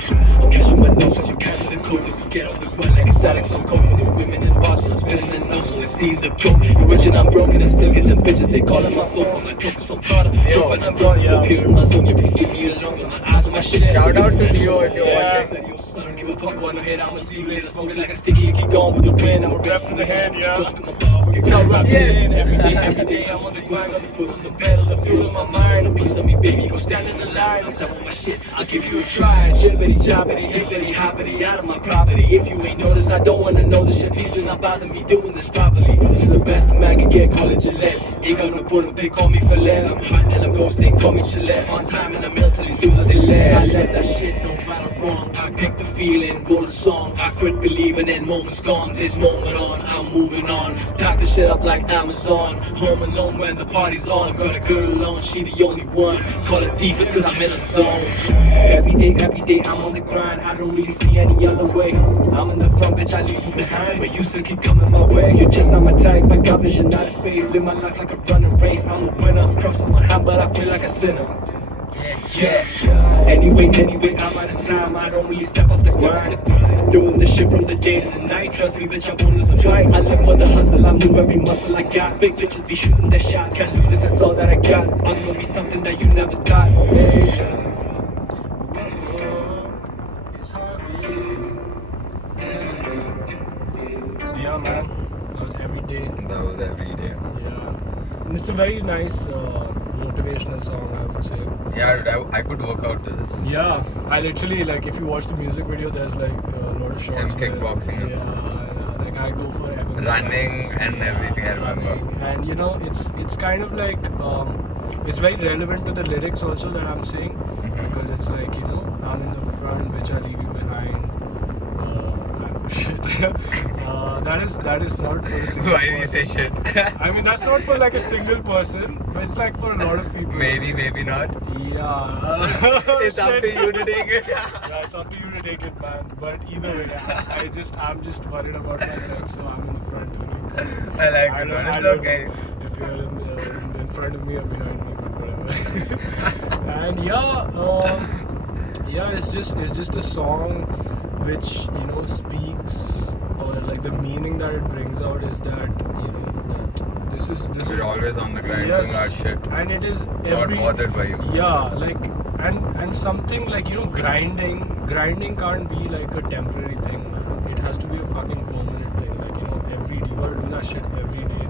I'm catching my noses, you're catching the coaches. Get off the grind like it's addict, some coke with the women and bosses. I'm spinning the noses, it sees a joke. You're rich and I'm broken, and still get them bitches. They calling my phone. My coke is from Prada. Yo, when I'm gone, disappear in my zone. You please leave me alone, but my eyes on my shit. Shout out to Leo if you're watching. Said, yo, son, give a fuck about no hit. I'ma see you later. Smoking like a sticky, you keep going with the wind. I'm a rap from the hand, yeah. Drunk in my bar, get caught up in. Every day, I'm on the grind. Got the foot on the pedal, the fuel in my mind. A piece of me, baby, go stand in the line. I'm done with my shit, I'll give you a try. Jibbity, jobbity, hippity, hoppity, out of my property. If you ain't noticed, I don't wanna know this shit. Please do not bother me doing this properly. This is the best a man can get, call it Gillette. Ain't got no bullet, they call me Filet. I'm hot and I'm ghosting, call me Gillette. On time in the mill till these losers they let. I left that shit, no matter wrong. I picked the feeling, wrote a song. I quit believing in moments gone. This moment on, I'm moving on. Pack the shit up like Amazon. Home alone when the party's on. Got a girl alone, she the only one. Call it divas cause I'm in a zone. Every day, I'm on the grind. I don't really see any other way. I'm in the front, bitch, I leave you behind. But you still keep coming my way. You're just not my type. I got vision out of space. Live my life like a running race. I'm a winner. Cross on my hand, but I feel like a sinner. Yeah. Anyway, I'm out of time. I don't really step off the grind. Doing this shit from the day to the night. Trust me, bitch, I won't lose a fight. I live for the hustle. I move every muscle I got. Big bitches be shooting their shots. Can't lose this, it's all that I got. I'm gonna be something that you never thought. It's Harvey. So yeah, man, that was every day. That was every day. Yeah, and it's a very nice motivational song, I would say. Yeah, dude, I could work out to this. Yeah, I literally, like, if you watch the music video, there's like a lot of shots. And kickboxing and yeah, like I go for MMA running classes. and everything, I remember. Running. And you know, it's kind of like it's very relevant to the lyrics also that I'm saying, because it's like, you know, I'm in the front, bitch, I leave you behind. Shit. that is not for a single Why did you person. say shit? I mean, that's not for like a single person, but it's like for a lot of people. Maybe not. Yeah. It's up to you to take it. Yeah, it's up to you to take it, man. But either way, I'm just worried about myself, so I'm in the front. You know? I like it, but it's okay. If you're in front of me or behind me, but whatever. And yeah, it's just a song which, you know, speaks, or like the meaning that it brings out is that, you know, that this is You're always on the grind yes, doing that shit. and it is Not every bothered by you. yeah, like and something like, you know, grinding can't be like a temporary thing, man. It has to be a fucking permanent thing. Like, you know, you gotta do that shit every day.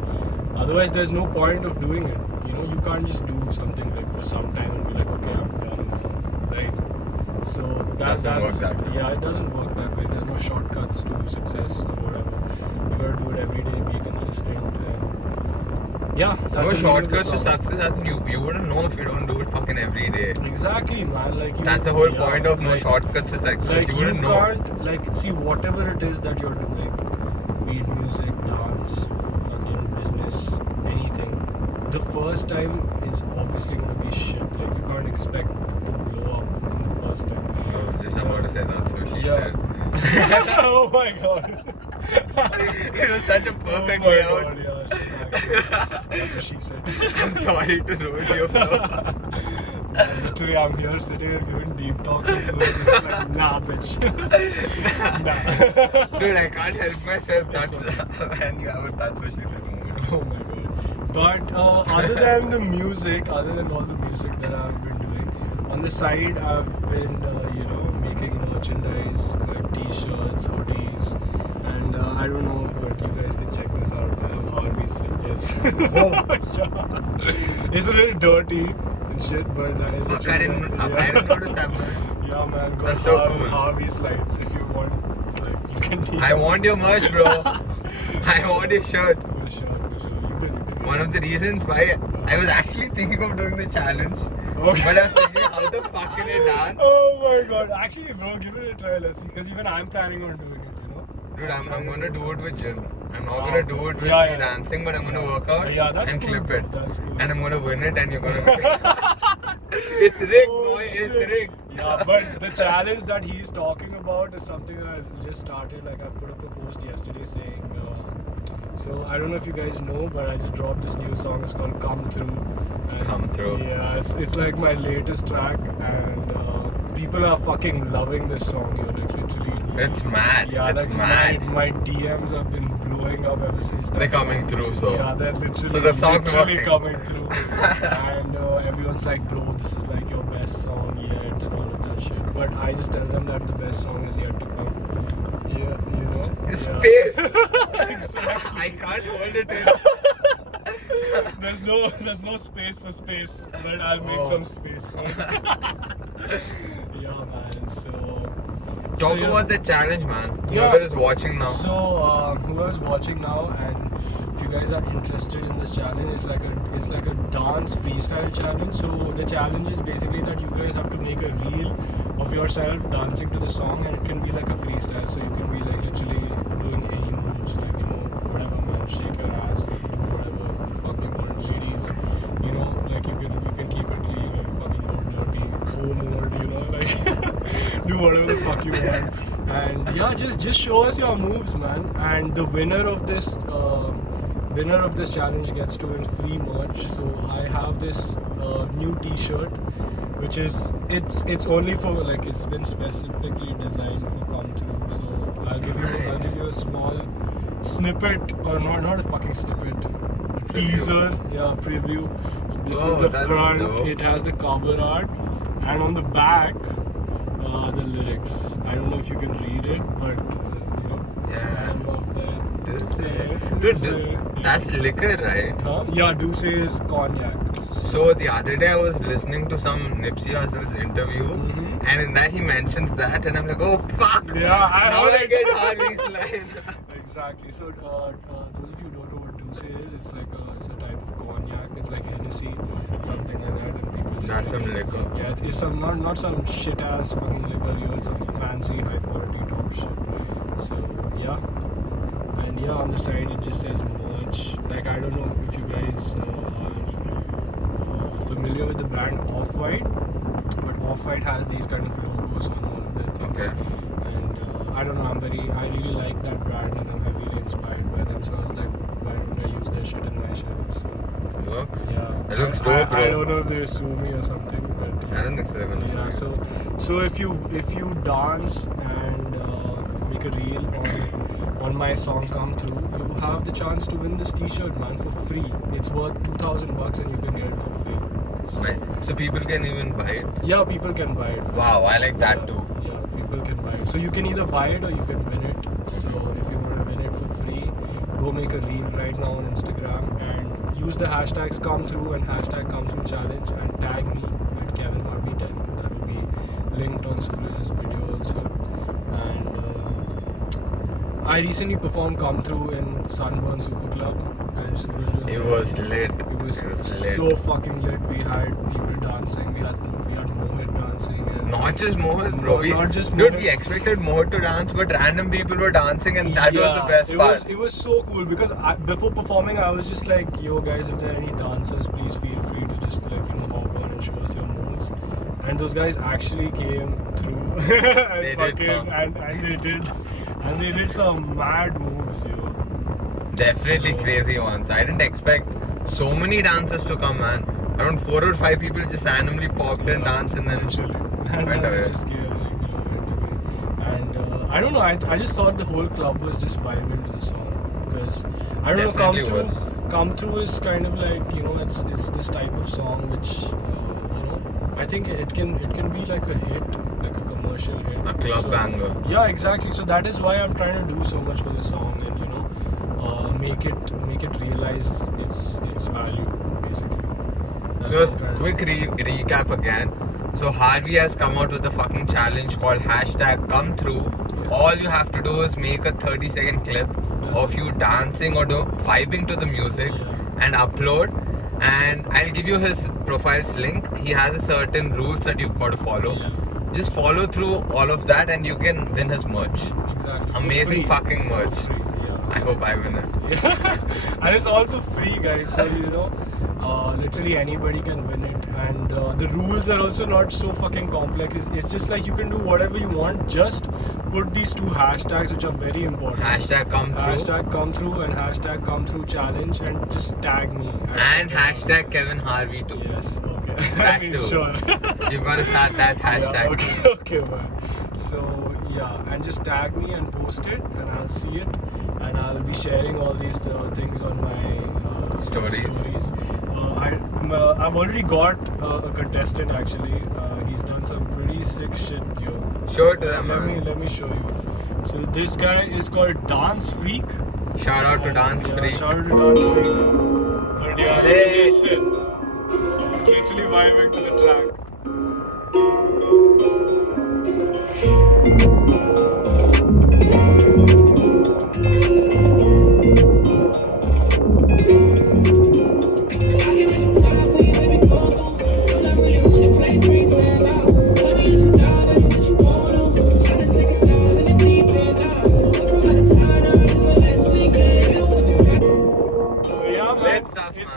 Otherwise, there's no point of doing it. You know, you can't just do something like for some time and be like, okay, I'm done now, right? So that's work that way. yeah, it doesn't work that way. There's no shortcuts to success or whatever. You gotta do it every day, be consistent, and yeah, that's No the meaning of the shortcuts to song. success, as in you wouldn't know if you don't do it fucking every day. Exactly, man. Like That's the whole yeah, point of no like, shortcuts to success. Like you you wouldn't know. can't, like, see, whatever it is that you're doing, be it music, dance, fucking business, anything, the first time is obviously going to be shit. Like, you can't expect to blow up in the first time. I was just about to say that, so she Yeah. said. Oh my god. It was such a perfect Oh my layout. God, yeah, shit, that's what she said. I'm sorry to ruin your flow. Literally, I'm here sitting here giving deep talks and so it's just like, nah, bitch. Nah. Dude, I can't help myself. That's when you have it. That's what she said. Oh my god. But other than the music, other than all the music that I've been doing, on the side I've been, you know, making merchandise like t-shirts, hoodies, and I don't know, but you guys can check this out. Harvey slippers. Yeah. It's a little dirty and shit, but that is what Fuck, I didn't notice that, man. Yeah, man. Got That's so cool. Harvey slides if you want. Like, you can take I want your merch, bro. I want your shirt. For sure. You can. One of the reasons why I was actually thinking of doing the challenge, Okay. but I was thinking, how the fuck can I dance? Oh my god. Actually, bro, give it a try. Let's see. Because even I'm planning on doing it, you know. Dude, I'm gonna do it with Jim. I'm not gonna do it with Yeah, me yeah. dancing, but I'm gonna work out Yeah, that's and cool, clip bro. it. That's cool. And I'm gonna win it and you're gonna win. It's rigged, boy. It's shit. rigged. Yeah, but the challenge that he's talking about is something that I just started. Like I put up a post yesterday saying. So I don't know if you guys know, but I just dropped this new song. It's called "Come Through." And Come Through. Yeah, it's like my latest track, and people are fucking loving this song. You know, like literally. It's mad. Yeah, it's like mad. My DMs have been blowing up ever since that. They're coming through, so. Yeah, they're literally, So the song's literally working. coming through. And everyone's like, bro, this is like your best song yet and all of that shit. But I just tell them that the best song is yet to come. Yeah, you know. Space. Exactly. I can't hold it in. There's no space for space, but I'll make Oh. some space for it. Yeah, man. So Talk yeah. about the challenge, man. Yeah. Whoever is watching now. So whoever's watching now, and if you guys are interested in this challenge, it's like a dance freestyle challenge. So the challenge is basically that you guys have to make a reel of yourself dancing to the song, and it can be like a freestyle. So you can be like literally doing any moves, like whatever, man, shake your ass, you can do whatever the fuck you want, ladies. Like you can keep it clean and fucking go dirty, home mode, like do whatever the fuck you want. And yeah, just show us your moves, man. And the winner of this challenge gets to win free merch. So I have this new T-shirt, which is it's only for like it's been specifically designed for Come Through. So I'll give you a small snippet, or not a fucking snippet, teaser, preview. So this is the that looks front. dope. It has the cover art, and on the back, the lyrics. I don't know if you can read it, but Yeah. I love that. This Dude, that's liquor, right? Huh? Yeah, Douce is cognac. So the other day I was listening to some Nipsey Hussle's interview, Mhm. and in that he mentions that, and I'm like, oh fuck! Yeah, I now heard I it. get Harvey's line. Exactly. So those of you who don't know what Douce is, it's like it's a type of cognac. It's like Hennessy, something like that, and people just That's some drink it. liquor. Yeah, it's some not some shit ass fucking liquor. It's some fancy high quality top shit. So yeah, and on the side it just says merch. Like I don't know if you guys are familiar with the brand Off-White, but Off-White has these kind of logos on all of their things. Okay. And I don't know, I really like that brand, and I'm heavily inspired by them. So I was like, why don't I use their shit in my shit? So Looks. yeah, It looks dope, bro. I don't know if they sue me or something, but yeah. I don't think so. They're gonna Yeah, say. so if you dance and make a reel on my song Come Through, you have the chance to win this T-shirt, man, for free. It's worth $2,000 and you can get it for free. So, Right. So people can even buy it. yeah, people can buy it. Wow, I like that too. Yeah, people can buy it. So you can either buy it or you can win it. So if you want to win it for free, go make a reel right now on Instagram and use the hashtags Come Through and hashtag Come Through Challenge and tag me at Kevin Harvey 10. That will be linked on Sool's video also. And I recently performed Come Through in Sunburn Super Club, and Suraj was It there. was lit. It was lit. so fucking lit. We had people dancing. We had Mohit dancing. And Not just Mohit, bro. Not just Dude, Mohit. we expected Mohit to dance, but random people were dancing, and that was the best part. It was so cool because before performing, I was just like, yo guys, if there are any dancers, please feel free to just hop on and show us your moves. And those guys actually came through and They did come. and they did some mad moves, yo. Definitely crazy ones. I didn't expect so many dancers to come, man. Around 4 or 5 people just randomly popped in, danced, and then Literally. And went then away. they just came, went away. And I don't know, I just thought the whole club was just vibing to the song because I don't Definitely know, was. Come Through is kind of like, it's this type of song which I think it can be like a hit, like a commercial hit. A club banger. Yeah, exactly. So that is why I'm trying to do so much for the song and make it realize its value basically. That's So what I'm trying to quick do. recap again. So Harvey has come out with a fucking challenge called hashtag Come Through. Yes. All you have to do is make a 30-second clip of you dancing or vibing to the music and upload. And I'll give you his profile's link. He has a certain rules that you've got to follow. Yeah. Just follow through all of that and you can win his merch. Exactly. For Amazing free. fucking For merch. free, yeah. I hope I win it. And it's all for free, guys. So literally anybody can win it. And the rules are also not so fucking complex. It's just like you can do whatever you want. Just put these 2 hashtags, which are very important. Hashtag come through. Hashtag come through and hashtag come through challenge, and just tag me. And hashtag Kevin Harvey too. Yes. Okay. That I mean, too. Sure. You've got to start that hashtag. Yeah, okay, man. So yeah, and just tag me and post it, and I'll see it, and I'll be sharing all these things on my Stories. I've already got a contestant actually. He's done some pretty sick shit, yo. Show it to them, man. Let me show you. So this guy is called Dance Freak. Shout out to Dance Yeah, Freak. shout out to Dance Freak. But yeah, this shit. He's literally vibing to the track.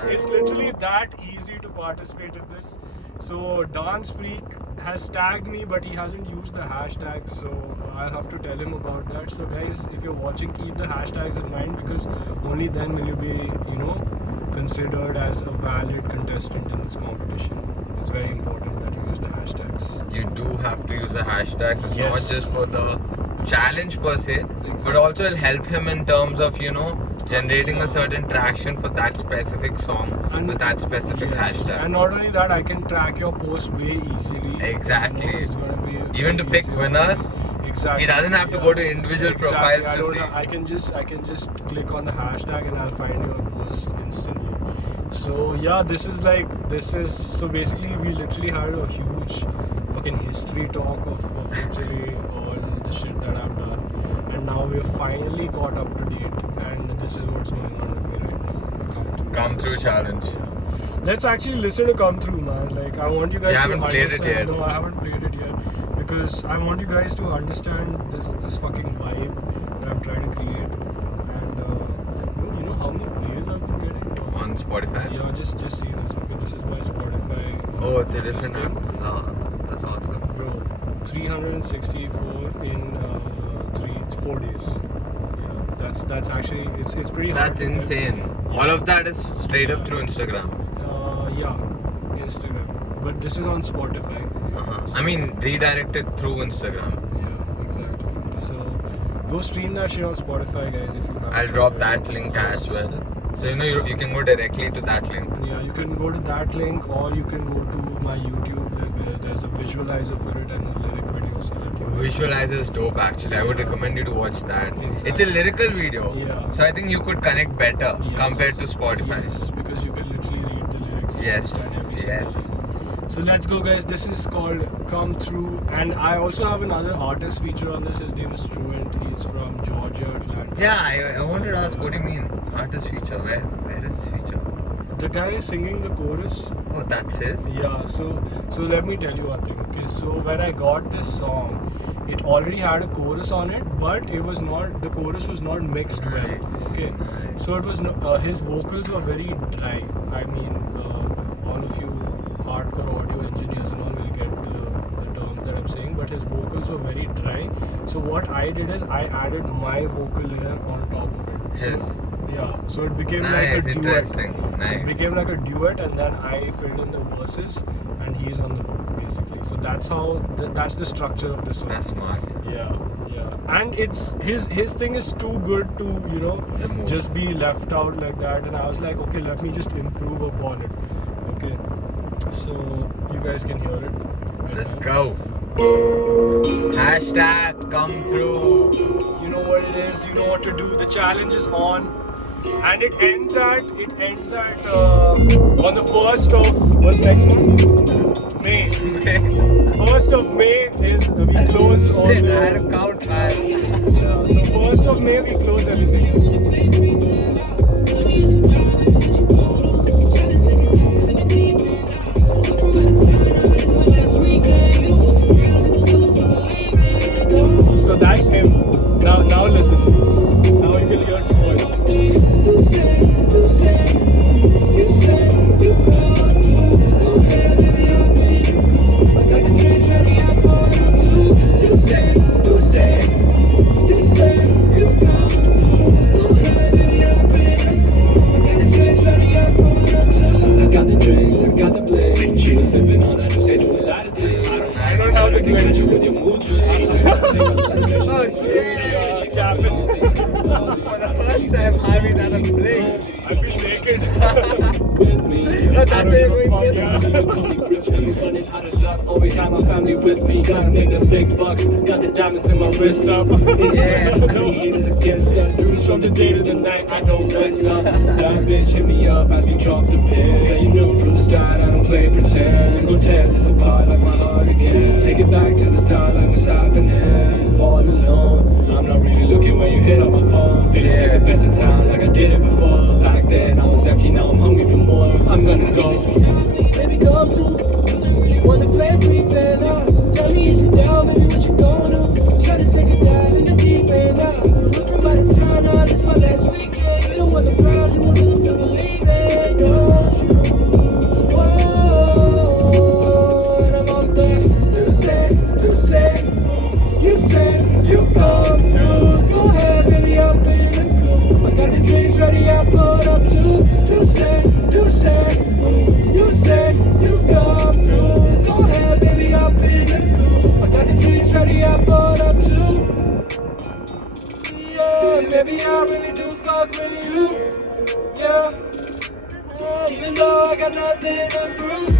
It's literally that easy to participate in this. So Dance Freak has tagged me, but he hasn't used the hashtag, so I'll have to tell him about that. So guys, if you're watching, keep the hashtags in mind, because only then will you be, considered as a valid contestant in this competition. It's very important that you use the hashtags. You do have to use the hashtags. It's not Yes. just for the challenge per se, but also it'll help him in terms of generating a certain traction for that specific song And- with that specific Yes. hashtag. And not only that, I can track your post way easily. Exactly. It's gonna be Even to way pick easier. winners, Exactly. he doesn't have to go to individual profiles I to don't see. know. I can just click on the hashtag and I'll find your post instantly. So yeah, this is so basically we literally had a huge fucking history talk of literally all the shit that I've done, and now we're finally caught up to date, and this is what's going on with me right now. Come through challenge. Let's actually listen to Come Through, man. Like, I want you guys You to haven't played it understand. yet. No, I haven't played it yet, because I want you guys to understand this fucking vibe that I'm trying to create. And you know how many plays I've been getting? On Spotify? Yeah, just see this. Okay, this is my Spotify. Oh, it's a different listing. app. No, that's awesome. Bro, 364 in 4 days. Yeah, that's actually it's pretty hard. That's to get. insane. All of that is straight up through Instagram. Yeah, Instagram. But this is on Spotify. I mean, redirected through Instagram. Yeah, exactly. So go stream that shit on Spotify, guys. If you have. I'll drop that link as well. So you can go directly to that link. Yeah, you can go to that link, or you can go to my YouTube. There's a visualizer for it and a lyric video. So that you Visualizer is dope actually. I would recommend you to watch that. Exactly. It's a lyrical video. Yeah. So I think you could connect better Yes. compared to Spotify. Yes, because you can literally read the lyrics. And understand every Yes. single. So let's go, guys. This is called Come Through, and I also have another artist feature on this. His name is Truant. He's from Georgia, Atlanta. Yeah, I wanted to ask, what do you mean? Artist feature? Where is this feature? The guy is singing the chorus. Oh, that's his? Yeah, so let me tell you one thing. Okay, so when I got this song, it already had a chorus on it, but the chorus was not mixed well. Nice, Okay, nice. so it was his vocals were very dry. I mean, all of you hardcore audio engineers and all will get the terms that I'm saying, but his vocals were very dry. So what I did is I added my vocal layer on top of it. So, His. yeah, so it became Nice, like a duet. interesting. Nice. It became like a duet, and then I filled in the verses, and he's on the hook basically. So that's how that's the structure of the song. That's smart. Yeah, and it's his thing is too good to Remove. just be left out like that. And I was like, okay, let me just improve upon it. Okay, so you guys can hear it. Let's go. Hashtag come through. You know what it is. You know what to do. The challenge is on, and it ends at on the 1st of what's next month? May. 1st of May is we close all Shit, I had the. to count, man. So 1st of May we close everything. So that's him. Now listen. Now you can hear the voice. Oh shit! For the first time, Harvey that I'm playing. I feel naked. That's why we're going this. Running out of luck, always have my family with me. Gotta make them big bucks, got the diamonds in my wrist up. Yeah. Haters against us, dudes from the day to the night, I know what's up. That bitch hit me up as we drop the pin. Yeah, you know from the start, I don't play pretend. Go tear this apart like my heart again. Take it back to the start like what's happening. All alone, I'm not really looking when you hit on my phone. Feeling like the best in town, like I did it before. Back then I was empty, now I'm hungry for more. I'm gonna go. Baby, come through. I don't really wanna play pretend now. So tell me, is you down, baby? What you gonna do? Tryna take a dive in the deep end now. From out of town, now this my last weekend. You don't want the prize, you want something to believe in, don't you? Whoa, and I'm off there. You said, you come through. Go ahead, baby, I'll be the cool. I got the drinks ready, I put up two. You said, you come through. Go ahead, baby, I'll be the cool. I got the drinks ready, I put up two. Yeah, maybe I really do fuck with you. Yeah, even though I got nothing to prove.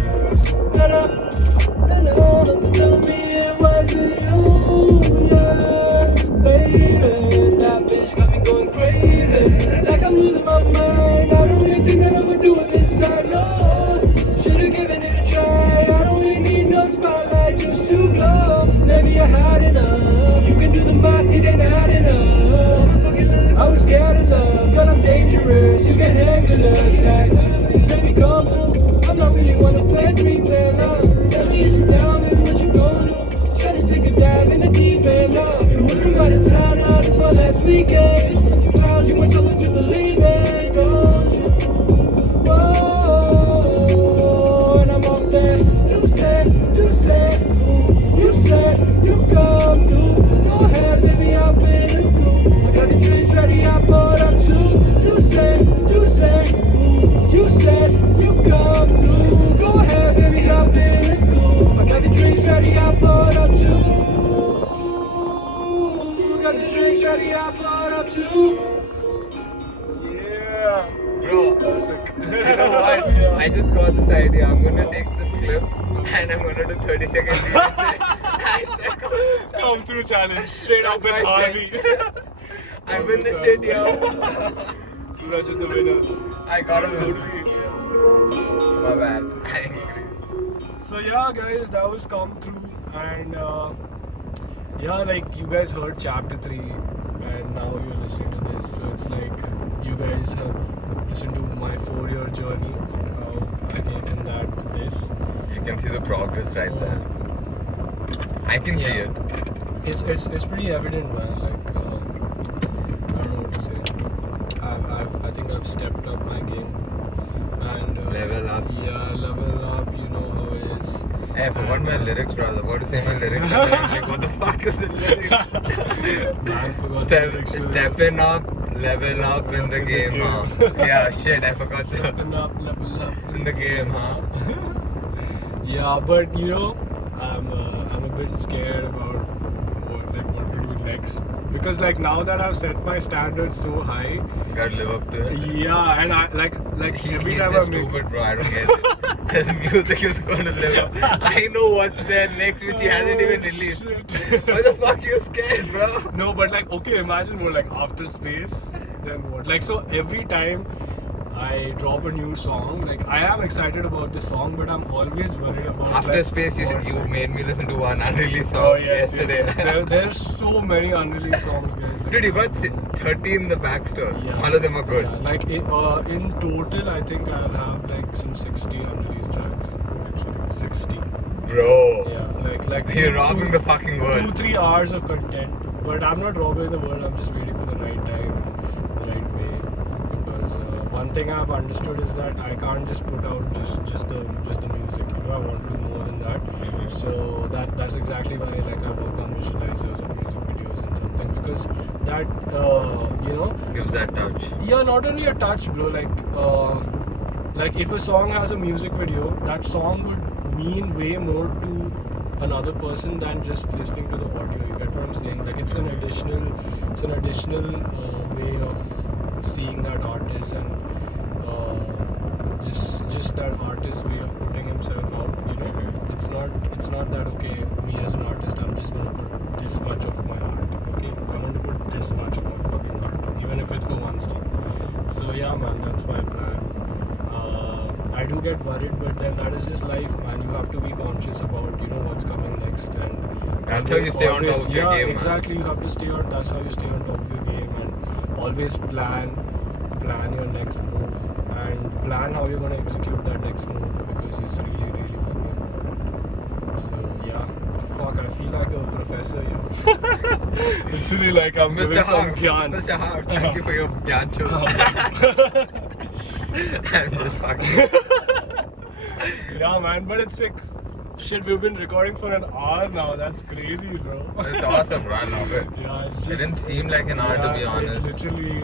Don't tell me it wasn't you. Yeah, baby, that bitch got me going crazy. Like I'm losing my mind. I don't really think that I would do it this time. No, should've given it a try. I don't really need no spotlight just to glow. Maybe I had enough. You can do the math, it ain't adding up. I was scared of love, but I'm dangerous. You get handless, like baby, come through. I'm not really wanna play pretend now. Tell me, is you down, baby? What you gonna do? Tryna take a dive in the deep end now. From out of town, now this my last weekend. You don't want the clouds, you want something to believe in, don't you? Whoa, and I'm off there. You said, you come through. Go ahead, baby, I'll be the cool. I got the drinks ready, I put up two. You said, you come through. Go ahead, baby, I'll be the cool. I got the drinks ready, I put up two. Got the drinks ready, I put up two. Yeah. Bro, Sick. you know what? I just got this idea. I'm gonna take this clip and I'm gonna do 30-second hashtag Come through challenge straight up with That's my Harvey. I'm in the shit, yo. Suraj is the winner. I gotta win this. My bad. I increased. So yeah, guys, that was come through, and yeah, like you guys heard chapter 3, and now you're listening to this. So it's like you guys have listened to my 4-year journey and how I came from that to this. You can see the progress right there. I can see it. It's pretty evident, man. Like I don't know what to say. I think I've stepped up my game and Level up. Yeah, level up. You know how it is. Hey, I forgot my lyrics, bro. I was about to say my lyrics. And I was like, what the fuck is the lyrics? Man, forgot the lyrics. Stepping up, level up in the game, huh? Yeah, shit, I forgot that. Stepping up, level up In the game, huh? Yeah, but you know, I'm a bit scared about what to do next, because like now that I've set my standards so high, You gotta live up to it. yeah, and I like every He's time just I make stupid, bro. I don't get it. His music is going to live up. I know what's there next, which he hasn't even released. Shit. Why the fuck you scared, bro? No, but like, okay, imagine more like after space, then what? Like, so every time I drop a new song, like I am excited about the song, but I'm always worried about After like, space, you what you next. made me listen to one unreleased song Oh yes, yesterday. There's so many unreleased songs, guys. Like, Dude, you got 30 in the back store. Yeah. All of them are good. Yeah, like in total, I think I'll have like some 60 unreleased tracks. Actually, 60. Bro. Yeah, like You're robbing the fucking world. 2-3 hours of content. But I'm not robbing the world. I'm just waiting for the right time, the right way. Because one thing I've understood is that I can't just put out just the music. You know, I want to do more than that. Mm-hmm. So that's exactly why like I work on visualizers and music videos and something, because that you know, Gives that touch. yeah, not only a touch, bro. Like if a song has a music video, that song would mean way more to another person than just listening to the audio. You get what saying? Like it's an additional way of seeing that artist and just that artist way of putting himself out. You know, it's not that okay. Me as an artist, I'm just gonna put this much of my art. Okay, I'm going to put this much of my fucking art, even if it's for one song. So yeah, man, that's my plan. I do get worried, but then that is just life, man. You have to be conscious about, you know, what's coming next, and That's how you stay on top of your game, man. exactly. You have to stay on. That's how you stay on top of your game, and always plan your next move and plan how you're gonna execute that next move because it's really fucking important. So yeah. Fuck, I feel like a professor, you know. Literally like I'm Mr. giving some Harv, gyan. Mr. Harv, thank you for your gyan show. I'm just fucking. Yeah, man, but it's sick. Shit, we've been recording for an hour now. That's crazy, bro. It's awesome, bro. I love it. Yeah, it's just. It didn't seem like an hour, to be honest. It literally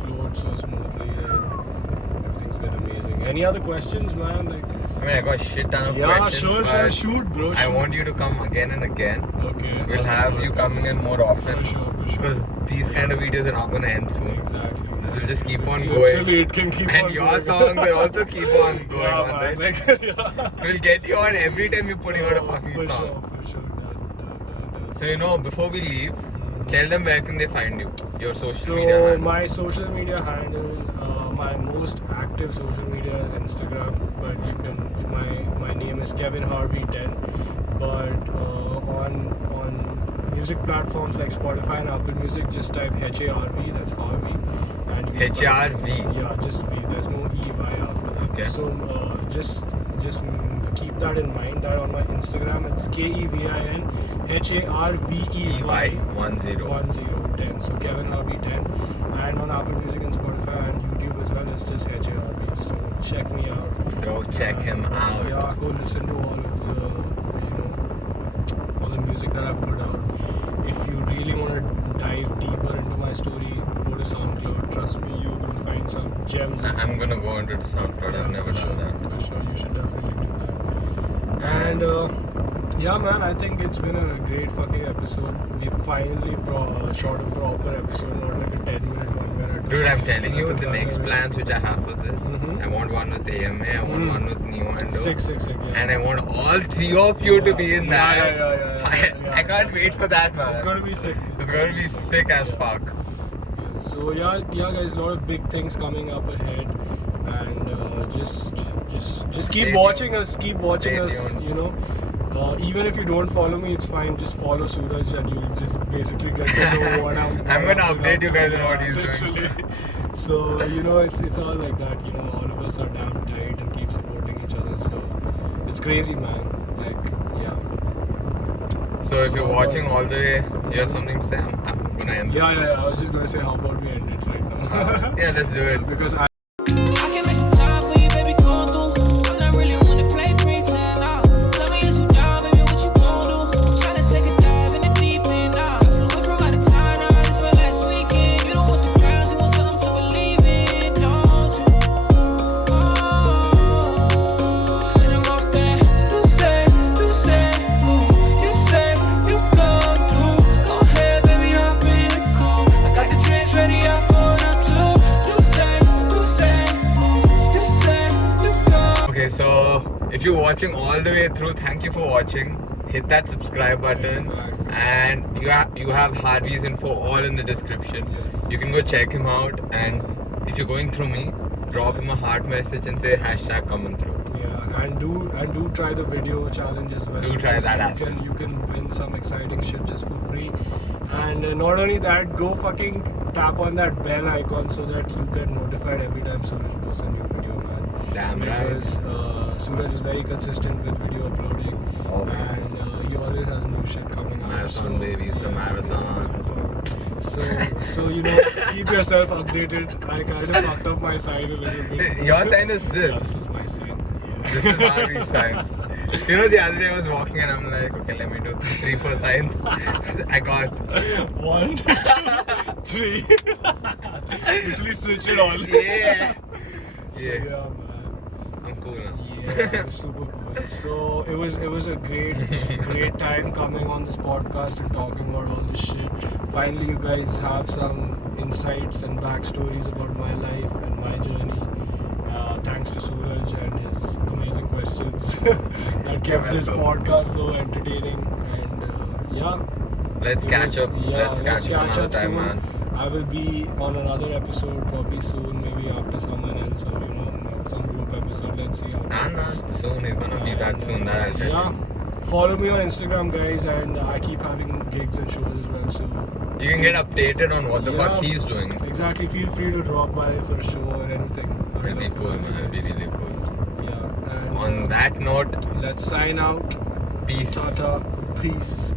flowed so smoothly and everything's been amazing. Any other questions, man? Like. I mean, I got a shit ton of Yeah, questions. sure, but shoot, bro. I shoot. want you to come again and again. Okay. We'll have you coming in more often. For sure. Because these kind of videos are not going to end soon. Exactly. This will just keep on Literally, going. it can keep And on your going. songs will also keep on going Yeah, on, man, right? like, yeah. We'll get you on every time you're putting out a fucking For song. sure. Done. So, you know, before we leave, tell them where can they find you? Your social media So handle. my social media handle, my most active social media is Instagram, but you can my name is Kevin Harvey 10. But on music platforms like Spotify and Apple Music, just type HARV, that's Harvey, and you can find- HRV. Yeah, just V. There's no EY after that. Okay. So just keep that in mind. That on my Instagram it's KEVIN HARVEY 10. So Kevin Harvey 10, and on Apple Music and Spotify and YouTube as well, it's just HARV. So check me out. Go check him out. Yeah, go listen to all of the all the music that I've put out. If you really want to dive deeper into my story, go to SoundCloud. Trust me, you will find some gems. I'm gonna go into the SoundCloud. I've never for sure, done that. For sure, you should definitely do that. And yeah, man, I think it's been a great fucking episode. We finally shot a proper episode, not like a 10-minute one where I Dude, I'm telling you, the next plans which I have for this, Mhm. I want one with AMA, I want one with Neo Endo, Sick, yeah. and I want all three of you to be in that. Yeah. I can't wait for that, man. It's gonna be sick. It's gonna be sick as fuck. So yeah, guys, a lot of big things coming up ahead, and just keep Stay watching tuned. us. Keep watching Stay us. tuned. You know, even if you don't follow me, it's fine. Just follow Suraj, and you'll just basically get to know what I'm. I'm gonna update you guys on what he's doing. doing. So you know, it's all like that. You know, all of us are damn tight and keep supporting each other. So it's crazy, man. Like, yeah. So if you're watching all the way, you have something to say? I'm gonna end this. Yeah. I was just gonna say, how about we end it right now? Yeah, let's do it. Because I can make some time for you, baby, come through. I'm not really one to play pretend, nah. Tell me is you down, baby, what you gon' do? Tryna take a dive in the deep end, nah. I flew in from out of town, nah, this my last weekend. You don't want the crowds, you want something to believe in, don't you? Oh, and I'm off that. You say, you say you come through. Go ahead, baby, hop in the coupe. I got the drinks ready, I poured up too. You say you come. Okay, so if you're watching all the way through, thank you for watching. Hit that subscribe button, Exactly. and you have Harvey's info all in the description. Yes. You can go check him out, and if you're going through me, drop him a heart message and say #coming through. Yeah, and do try the video challenge as well. Do try that as well. You can win some exciting shit just for free. And not only that, go fucking tap on that bell icon so that you get notified every time Suraj posts a new video, man. Damn right. Because Suraj is very consistent with video uploading. Always. And he always has new shit coming out. Marathon, baby, it's a marathon. So you know, keep yourself updated. I kind of fucked up my sign a little bit. Your sign is Yeah, this. this is my sign. This is Harvey's sign. You know, the other day I was walking and I'm like, okay, let me do 3-4 signs. I got 1, 2, 3. Literally switch it all. Yeah. So, Yeah. yeah, man. I'm cool now. Yeah, super cool. anyways. So it was a great time coming on this podcast and talking about all this shit. Finally, you guys have some insights and backstories about my life and my journey. Thanks to Suraj and his amazing questions that kept this podcast so entertaining. And yeah, Let's it catch was- up. Yeah, Let's catch up another time, soon. man. I will be on another episode probably soon, maybe after someone else or some group episode. Let's see how that goes. Soon he's gonna be back soon. That I'll tell Yeah. you. Follow me on Instagram, guys, and I keep having gigs and shows as well. So You can get updated on what the Yeah. fuck he's doing. exactly, feel free to drop by for a show or anything. It'll be cool, man. It'll be really cool. Yeah. And, On that note, let's sign out. peace. Tata. Peace.